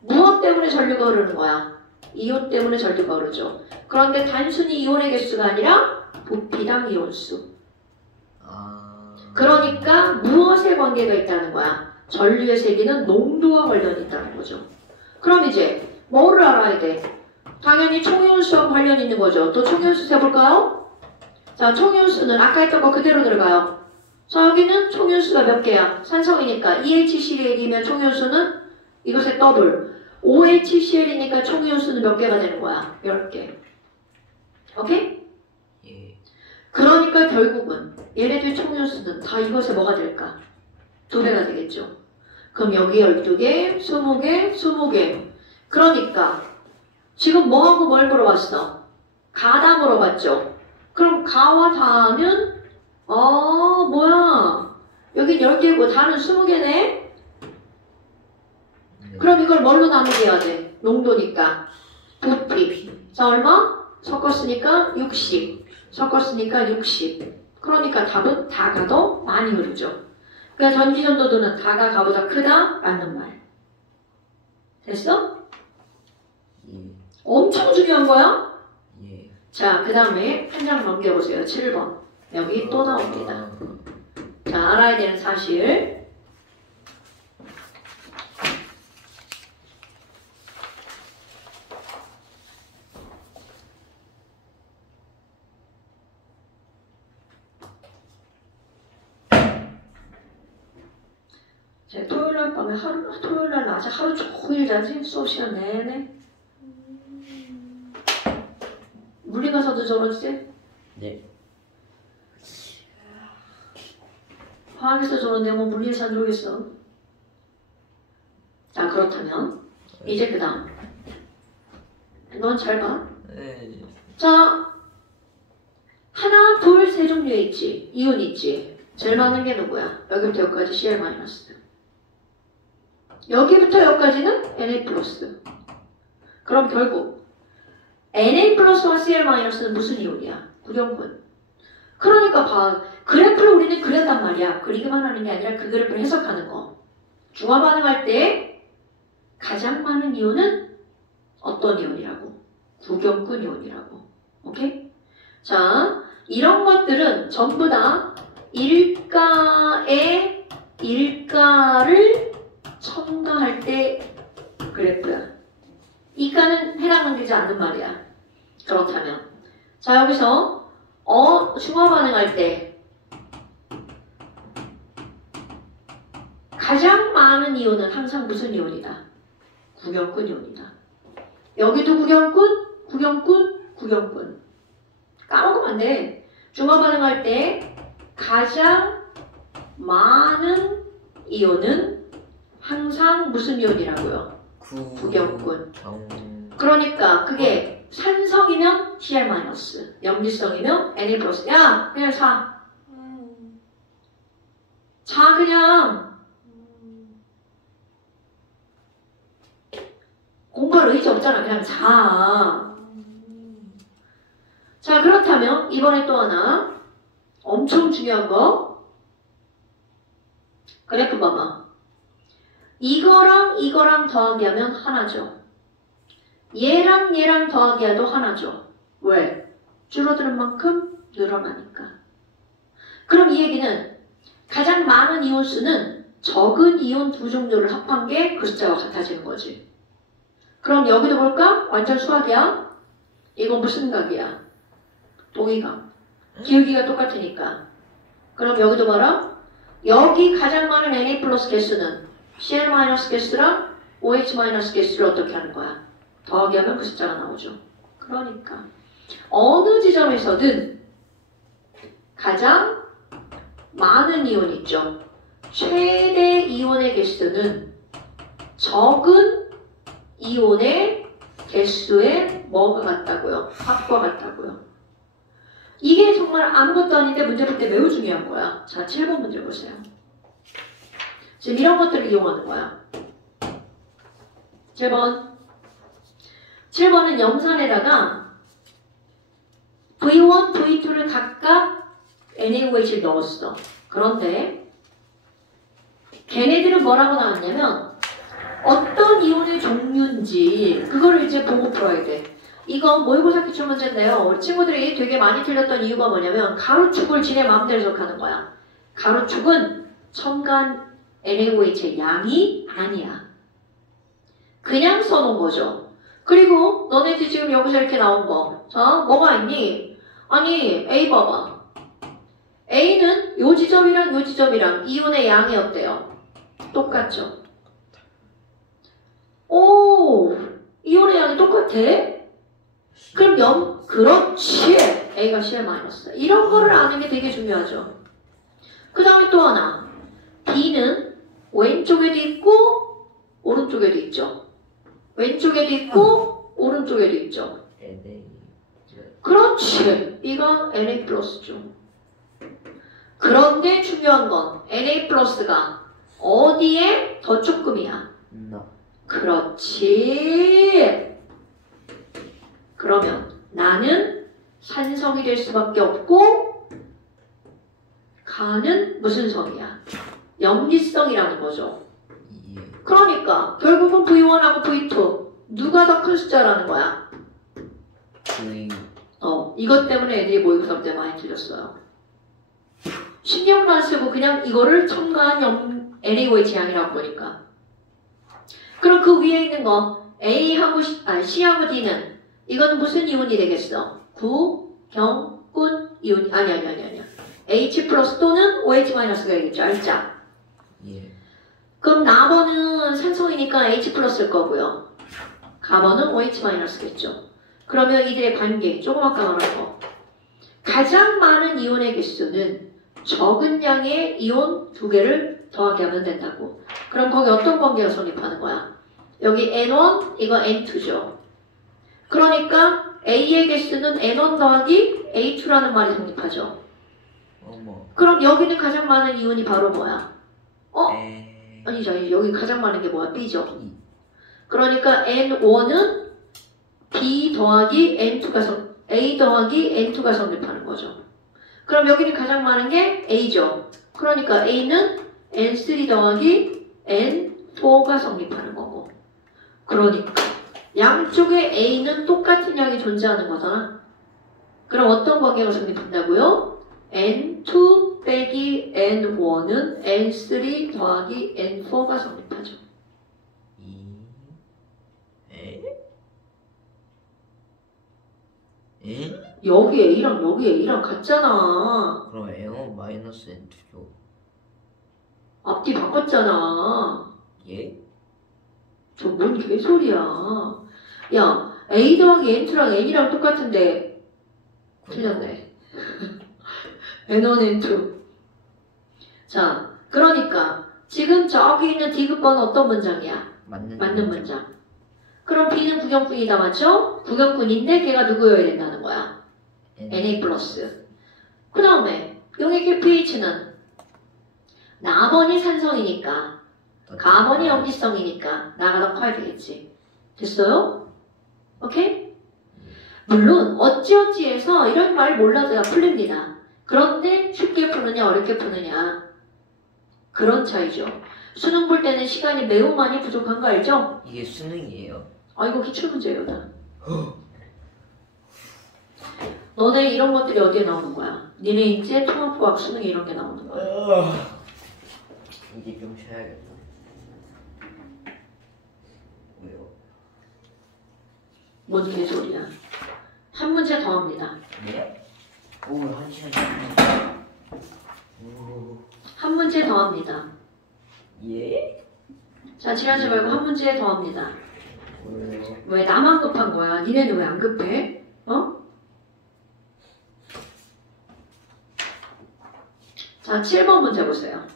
무엇 때문에 전류가 흐르는 거야? 이온 때문에 전류가 흐르죠. 그런데 단순히 이온의 개수가 아니라 부피당 이온수. 그러니까 무엇에 관계가 있다는 거야? 전류의 세기는 농도와 관련이 있다는 거죠. 그럼 이제 뭐를 알아야 돼? 당연히 총이온수와 관련이 있는 거죠. 또 총이온수 세볼까요? 자, 총이온수는 아까 했던 거 그대로 들어가요. 자, 여기는 총이온수가 몇 개야? 산성이니까 EHCl이면 총이온수는 이것의 더블. OHCl이니까 총이온수는 몇 개가 되는 거야? 10개. 오케이? 예. 그러니까 결국은 얘네들 총이온수는 다 이것에 뭐가 될까? 2배가 되겠죠. 그럼 여기 12개, 20개, 20개. 그러니까 지금 뭐하고 뭘 물어봤어? 가다 물어봤죠. 그럼 가와 다는 뭐야? 여긴 10개고 다는 20개네? 그럼 이걸 뭘로 나누게 해야 돼? 농도니까. 부피. 자, 얼마? 섞었으니까 60. 섞었으니까 60. 그러니까 답은 다가 더 많이 흐르죠. 그러니까 전기전도도는 다가 가보다 크다? 맞는 말. 됐어? 예. 엄청 중요한 거야? 예. 자, 그 다음에 한 장 넘겨보세요. 7번. 여기 또 나옵니다. 자, 알아야 되는 사실. 제가 토요일날 밤에 토요일날 낮에 하루 종일 자지? 수업 시간 내내? 물리 가서도 저러지? 네. 화학에서 저러는데 뭐 물리에서 안 저러겠어. 자, 그렇다면 이제 그 다음 넌 잘 봐. 네. 자, 하나, 둘, 세 종류에 있지. 이온 있지. 제일 많은 게 누구야? 여기부터 여기까지 Cl-. 여기부터 여기까지는 Na+. 그럼 결국 Na+와 Cl-는 무슨 이온이야? 구경분. 그러니까 봐. 그래프를 우리는 그렸단 말이야. 그리기만 하는 게 아니라 그 그래프를 해석하는 거. 중화 반응할 때 가장 많은 이온은 어떤 이온이라고? 구경꾼 이온이라고. 오케이? 자, 이런 것들은 전부 다 일가의 일가를 첨가할 때 그래프야. 이가는 해당되지 않는 말이야. 그렇다면 자 여기서 중화 반응할 때 가장 많은 이온은 항상 무슨 이온이다? 구경꾼 이온이다. 여기도 구경꾼. 까먹으면 안 돼. 중화 반응할 때 가장 많은 이온은 항상 무슨 이온이라고요? 구경꾼. 그러니까 그게 산성이면 Cl-, 염기성이면 Na+. 야 그냥 자 그냥 공부할 의지 없잖아. 그냥 자 그렇다면 이번에 또 하나 엄청 중요한 거 그래프 봐봐. 이거랑 더하기 하면 하나죠. 얘랑 더하기 해도 하나죠. 왜? 줄어드는 만큼 늘어나니까. 그럼 이 얘기는 가장 많은 이온 수는 적은 이온 두 종류를 합한 게 그 숫자와 같아지는 거지. 그럼 여기도 볼까? 완전 수학이야. 이건 무슨 각이야? 동의각. 기울기가 똑같으니까. 그럼 여기도 봐라. 여기 가장 많은 Na+ 개수는 Cl- 개수랑 OH- 개수를 어떻게 하는 거야? 더하기 하면 그 숫자가 나오죠. 그러니까 어느 지점에서든 가장 많은 이온 있죠. 최대 이온의 개수는 적은 이온의 개수의 뭐가 같다고요? 합과 같다고요. 이게 정말 아무것도 아닌데 문제 풀 때 매우 중요한 거야. 자, 7번 문제 보세요. 지금 이런 것들을 이용하는 거야. 7번은 염산에다가 V1, V2를 각각 NaOH를 넣었어. 그런데 걔네들은 뭐라고 나왔냐면 어떤 이온의 종류인지 그거를 이제 보고 풀어야 돼. 이거 모의고사 기출 문제인데요. 우리 친구들이 되게 많이 틀렸던 이유가 뭐냐면 가로축을 지네 마음대로 해석하는 거야. 가로축은 첨가한 NaOH의 양이 아니야. 그냥 써놓은 거죠. 그리고 너네들 지금 여기서 이렇게 나온 거. 자, 뭐가 있니? 아니, A 봐봐. A는 요 지점이랑 이온의 양이 어때요? 똑같죠? 오, 이온의 양이 똑같아? 그럼 그렇지. A가 Cl-. 이런 거를 아는 게 되게 중요하죠. 그 다음에 또 하나. B는 왼쪽에도 있고 오른쪽에도 있죠. 왼쪽에도 있고 오른쪽에도 있죠. 그렇지. 이건 Na+죠. 그런데 중요한 건 Na+가 어디에 더 조금이야? 그렇지. 그러면 나는 산성이 될 수밖에 없고 가는 무슨 성이야? 염기성이라는 거죠. 그러니까 결국은 V1하고 V2 누가 더 큰 숫자라는 거야? 이것 때문에 애들이 모의고사 때 많이 틀렸어요. 신경도 안 쓰고 그냥 이거를 첨가한 NaOH 양이라고 보니까. 그럼 그 위에 있는 거 C하고 D는 이거는 무슨 이온이 되겠어? 구경꾼 이온이 아니야. H+ 또는 OH-가 되겠죠. 알자? 그럼 나번은 산성이니까 H+일 거고요. 가번은 OH-겠죠. 그러면 이들의 관계, 조금 아까 말한 거. 가장 많은 이온의 개수는 적은 양의 이온 두 개를 더하게 하면 된다고. 그럼 거기 어떤 관계가 성립하는 거야? 여기 N1, 이거 N2죠. 그러니까 A의 개수는 N1 더하기 A2라는 말이 성립하죠. 그럼 여기는 가장 많은 이온이 바로 뭐야? 아니죠. 여기 가장 많은 게 뭐야? B죠. 그러니까 N1은 B 더하기 N2가 A 더하기 N2가 성립하는 거죠. 그럼 여기는 가장 많은 게 A죠. 그러니까 A는 N3 더하기 N4가 성립하는 거고. 그러니까 양쪽에 A는 똑같은 양이 존재하는 거잖아. 그럼 어떤 관계가 성립한다고요? N2 빼기 N1은 N3 더하기 N4가 성립하죠. 예? 여기 A랑 여기 A랑 같잖아. 그럼 N1 마이너스 N2죠. 앞뒤 바꿨잖아. 예? 저 뭔 개소리야. 야, A 더하기 N2랑 N이랑 똑같은데 틀렸네. N1, N2. 자, 그러니까 지금 저기 있는 D급번은 어떤 문장이야? 맞는 문장. 그럼 B는 부경꾼이다, 맞죠? 부경꾼인데 걔가 누구여야 된다는 거야? NA 플러스. 그 다음에 용액의 pH는 나번이 산성이니까 가번이 염기성이니까 나가 더 커야 되겠지. 됐어요? 오케이? 물론 어찌어찌해서 이런 말 몰라도 다 풀립니다. 그런데 쉽게 푸느냐 어렵게 푸느냐 그런 차이죠. 수능 볼 때는 시간이 매우 많이 부족한 거 알죠? 이게 수능이에요? 아 이거 기출문제예요 다. 너네 이런 것들이 어디에 나오는 거야? 니네 이제 통합과학 수능에 이런 게 나오는 거야. 이제 좀 쉬어야겠다. 왜요? 뭔 개소리야. 한 문제 더 합니다. 네? 오, 한 시간. 오. 한 문제 더 합니다. 예? 자 지나지 말고 한 문제 더 합니다. 왜요? 왜 나만 급한 거야? 니네는 왜 안 급해? 어? 자 7번 문제 보세요.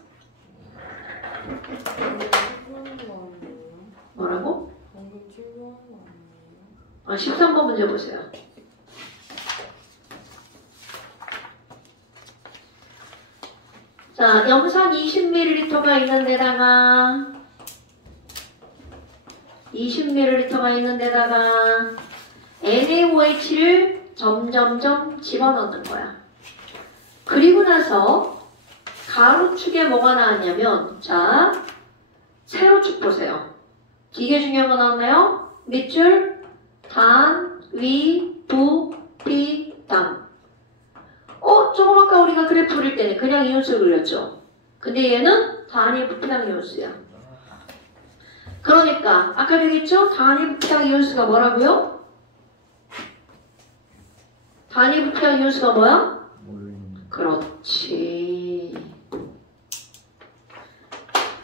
뭐라고? 방금 질문한 거 아니에요? 아 13번 문제 보세요. 자 염산 20ml가 있는 데다가 20ml가 있는 데다가 NaOH를 점점점 집어넣는 거야. 그리고 나서 가로축에 뭐가 나왔냐면 자 세로축 보세요. 되게 중요한 거 나왔나요? 밑줄 단, 위, 부, 비, 당. 조금 아까 우리가 그래프 그릴 때는 그냥 이온수를 그렸죠. 근데 얘는 단위 부피당 이온수야. 그러니까 아까 얘기했죠? 단위 부피당 이온수가 뭐라고요? 단위 부피당 이온수가 뭐야? 그렇지.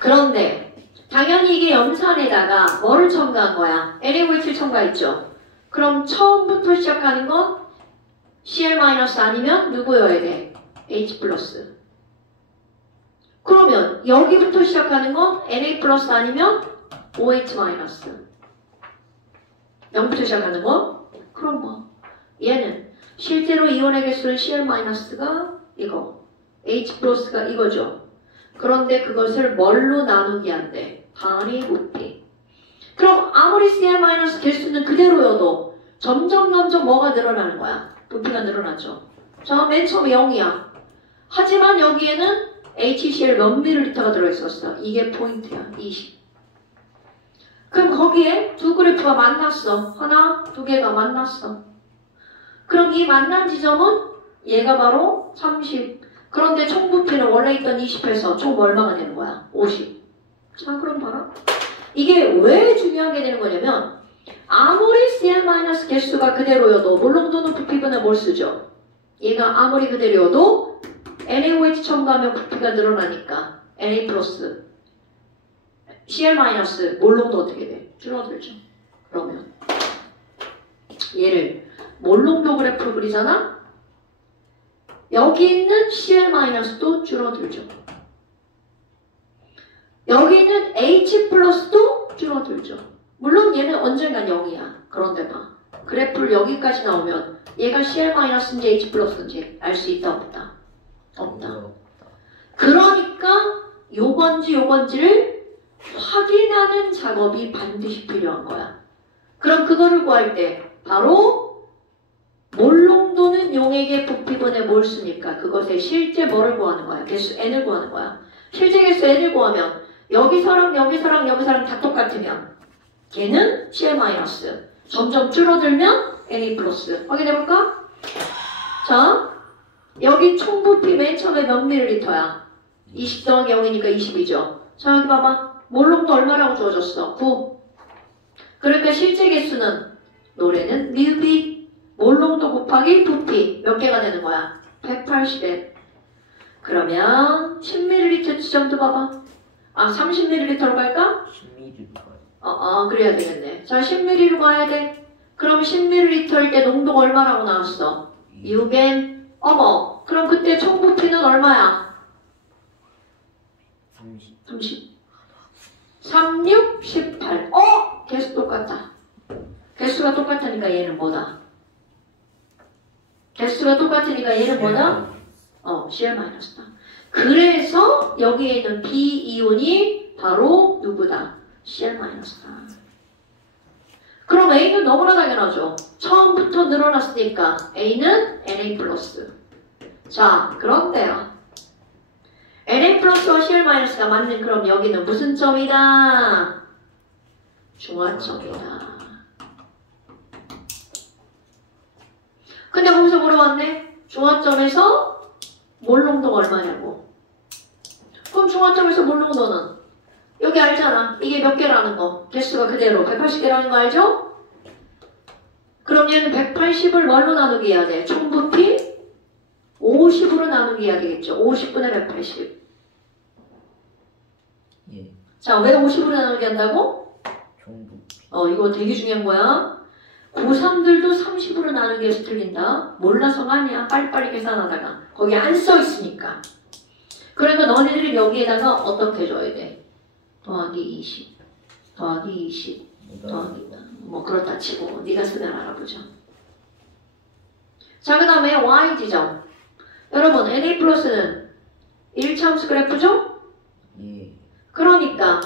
그런데 당연히 이게 염산에다가 뭐를 첨가한 거야? NaOH를 첨가했죠. 그럼 처음부터 시작하는 건 Cl- 아니면 누구여야 돼? H+. 그러면 여기부터 시작하는 건 Na+ 아니면 OH-. 0부터 시작하는 건? 그럼 뭐 얘는 실제로 이온의 개수는 Cl-가 이거 H+가 이거죠. 그런데 그것을 뭘로 나누기 한대? 단위 부피. 그럼 아무리 Cl- 개수는 그대로여도 점점 뭐가 늘어나는 거야? 부피가 늘어나죠. 자, 맨 처음에 0이야. 하지만 여기에는 HCl 몇 밀리리터가 들어있었어. 이게 포인트야. 20. 그럼 거기에 두 그래프가 만났어. 하나, 두 개가 만났어. 그럼 이 만난 지점은 얘가 바로 30. 그런데 총 부피는 원래 있던 20에서 총 얼마가 되는 거야? 50. 자, 그럼 봐라. 이게 왜 중요하게 되는 거냐면 아무리 Cl- 개수가 그대로여도 몰롱도는 부피분의 뭘 쓰죠? 얘가 아무리 그대로여도 NaOH 첨가하면 부피가 늘어나니까 Na+, Cl- 몰롱도 어떻게 돼? 줄어들죠. 그러면 얘를 몰롱도 그래프를 그리잖아? 여기 있는 Cl-도 줄어들죠. 여기 있는 H+도 줄어들죠. 물론 얘는 언젠간 0이야. 그런데 봐. 그래프를 여기까지 나오면 얘가 Cl-인지 H+인지 알 수 있다 없다? 없다. 그러니까 요건지를 확인하는 작업이 반드시 필요한 거야. 그럼 그거를 구할 때 바로 몰롱도는 용액의 부피분의 몰수니까 그것의 실제 뭐를 구하는 거야? 개수 N을 구하는 거야. 실제 개수 N을 구하면 여기서랑 다 똑같으면 걔는 Cl- 점점 줄어들면 Na+. 확인해볼까? 자, 여기 총 부피 맨 처음에 몇 밀리리터야? 20 더하기 0이니까 20이죠. 자, 여기 봐봐. 몰롱도 얼마라고 주어졌어? 9. 그러니까 실제 개수는 노래는 뮤비 몰롱도 곱하기 곱하기 부피 몇 개가 되는 거야? 180엔. 그러면 10ml 지점도 봐봐. 30ml로 갈까? 10ml 가요. 그래야 되겠네. 자, 10ml로 가야 돼. 그럼 10ml일 때 농도가 얼마라고 나왔어? 6엔. 어머, 그럼 그때 총 부피는 얼마야? 30. 36, 18. 개수 똑같다. 개수가 똑같으니까 얘는 뭐다? 개수가 똑같으니까 얘는 뭐다? CL-다. 그래서 여기에 있는 B-이온이 바로 누구다? CL-다. 그럼 A는 너무나 당연하죠. 처음부터 늘어났으니까 A는 Na+. 자, 그런데요. Na+와 CL-가 맞는 그럼 여기는 무슨 점이다? 중화점이다. 근데 거기서 물어봤네. 중화점에서 몰 농도가 얼마냐고. 그럼 중화점에서 몰 농도는 여기 알잖아. 이게 몇 개라는 거. 개수가 그대로 180개라는 거 알죠? 그럼 얘는 180을 뭘로 나누기 해야 돼? 총 부피 50으로 나누기 해야 되겠죠. 50분의 180. 예. 자, 왜 50으로 나누기 한다고? 총 부피. 이거 되게 중요한 거야. 고3들도 30으로 나누기 해서 틀린다. 몰라서가 아니야. 빨리빨리 계산하다가. 거기 안 써 있으니까. 그러니까 너네들이 여기에다가 어떻게 줘야 돼? 더하기 20, 더하기 20, 더하기 그렇다 치고 네가 쓰면 알아보자. 자, 그 다음에 Y 지점. 여러분, Na+는 1차함수 그래프죠? 예. 그러니까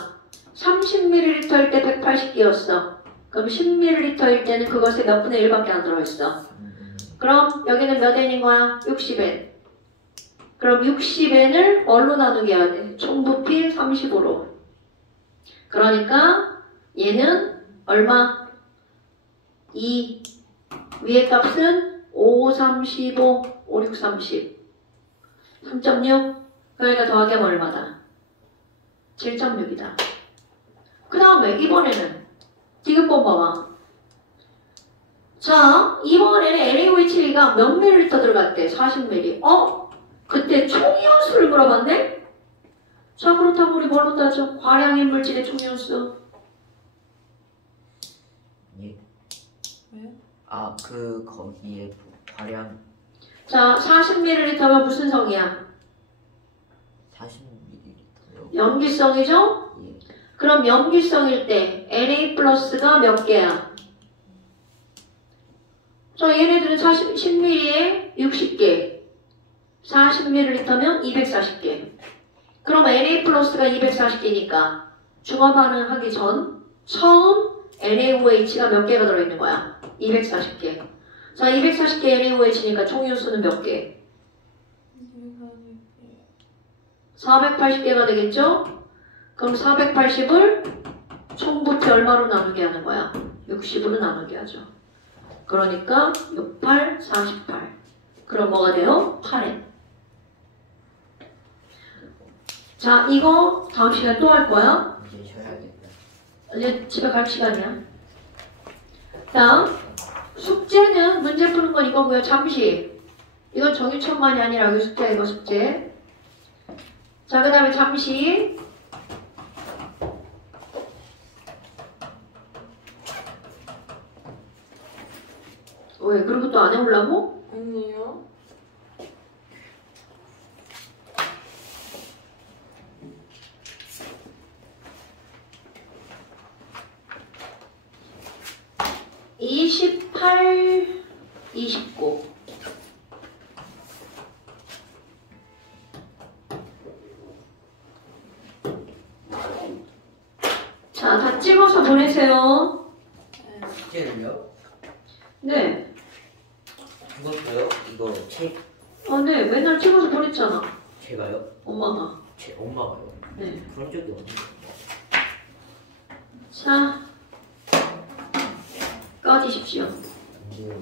30ml일 때 180개였어. 그럼 10ml일 때는 그것의 몇 분의 1밖에 안 들어있어. 그럼 여기는 몇 N인 거야? 60N. 그럼 60N을 뭘로 나누게 해야 돼? 총부피 30으로. 그러니까 얘는 얼마? 2. 위의 값은 5, 35, 5, 6, 30. 3.6. 그러니까 더하기 하면 얼마다? 7.6이다. 그 다음에 이번에는 디귿번 봐봐. 자, 이번에는 NaOH2가 몇 ml 들어갔대? 40ml. 그때 총이온수를 물어봤네? 자, 그렇다면 우리 뭘로 따져? 과량인 물질의 총이온수. 예. 왜요? 거기에 과량 자, 40ml면 무슨 성이야? 40ml요. 염기성이죠? 예. 그럼 염기성일 때 Na+가 몇 개야? 자, 얘네들은 10ml에 60개. 40ml면 240개. 그럼 Na+가 240개니까 중화 반응하기 전 처음 NaOH가 몇 개가 들어있는 거야? 240개. 자, 240개 NaOH니까 총이온수는 몇 개? 480개가 되겠죠? 그럼 480을 총부피 얼마로 나누게 하는 거야? 60으로 나누게 하죠. 그러니까 6, 8, 48. 그럼 뭐가 돼요? 8N. 자, 이거 다음 시간에 또 할 거야. 이제 쉬어야겠다. 이제 집에 갈 시간이야. 다음, 숙제는 문제 푸는 건 이거고요. 잠시. 이건 정유천만이 아니라 여기 숙제야, 이거 숙제. 자, 그 다음에 잠시. 왜? 그런 것도 안 해오려고? 아니요. 이 28, 29. 자, 다 찍어서 보내세요. 숙제를요? 네. 죽었어요? 이거 네. 맨날 찍어서 보냈잖아. 제가요? 엄마가. 제 엄마가요? 네. 그런 적이 없는데. 자, 꺼지십시오. 안 돼요.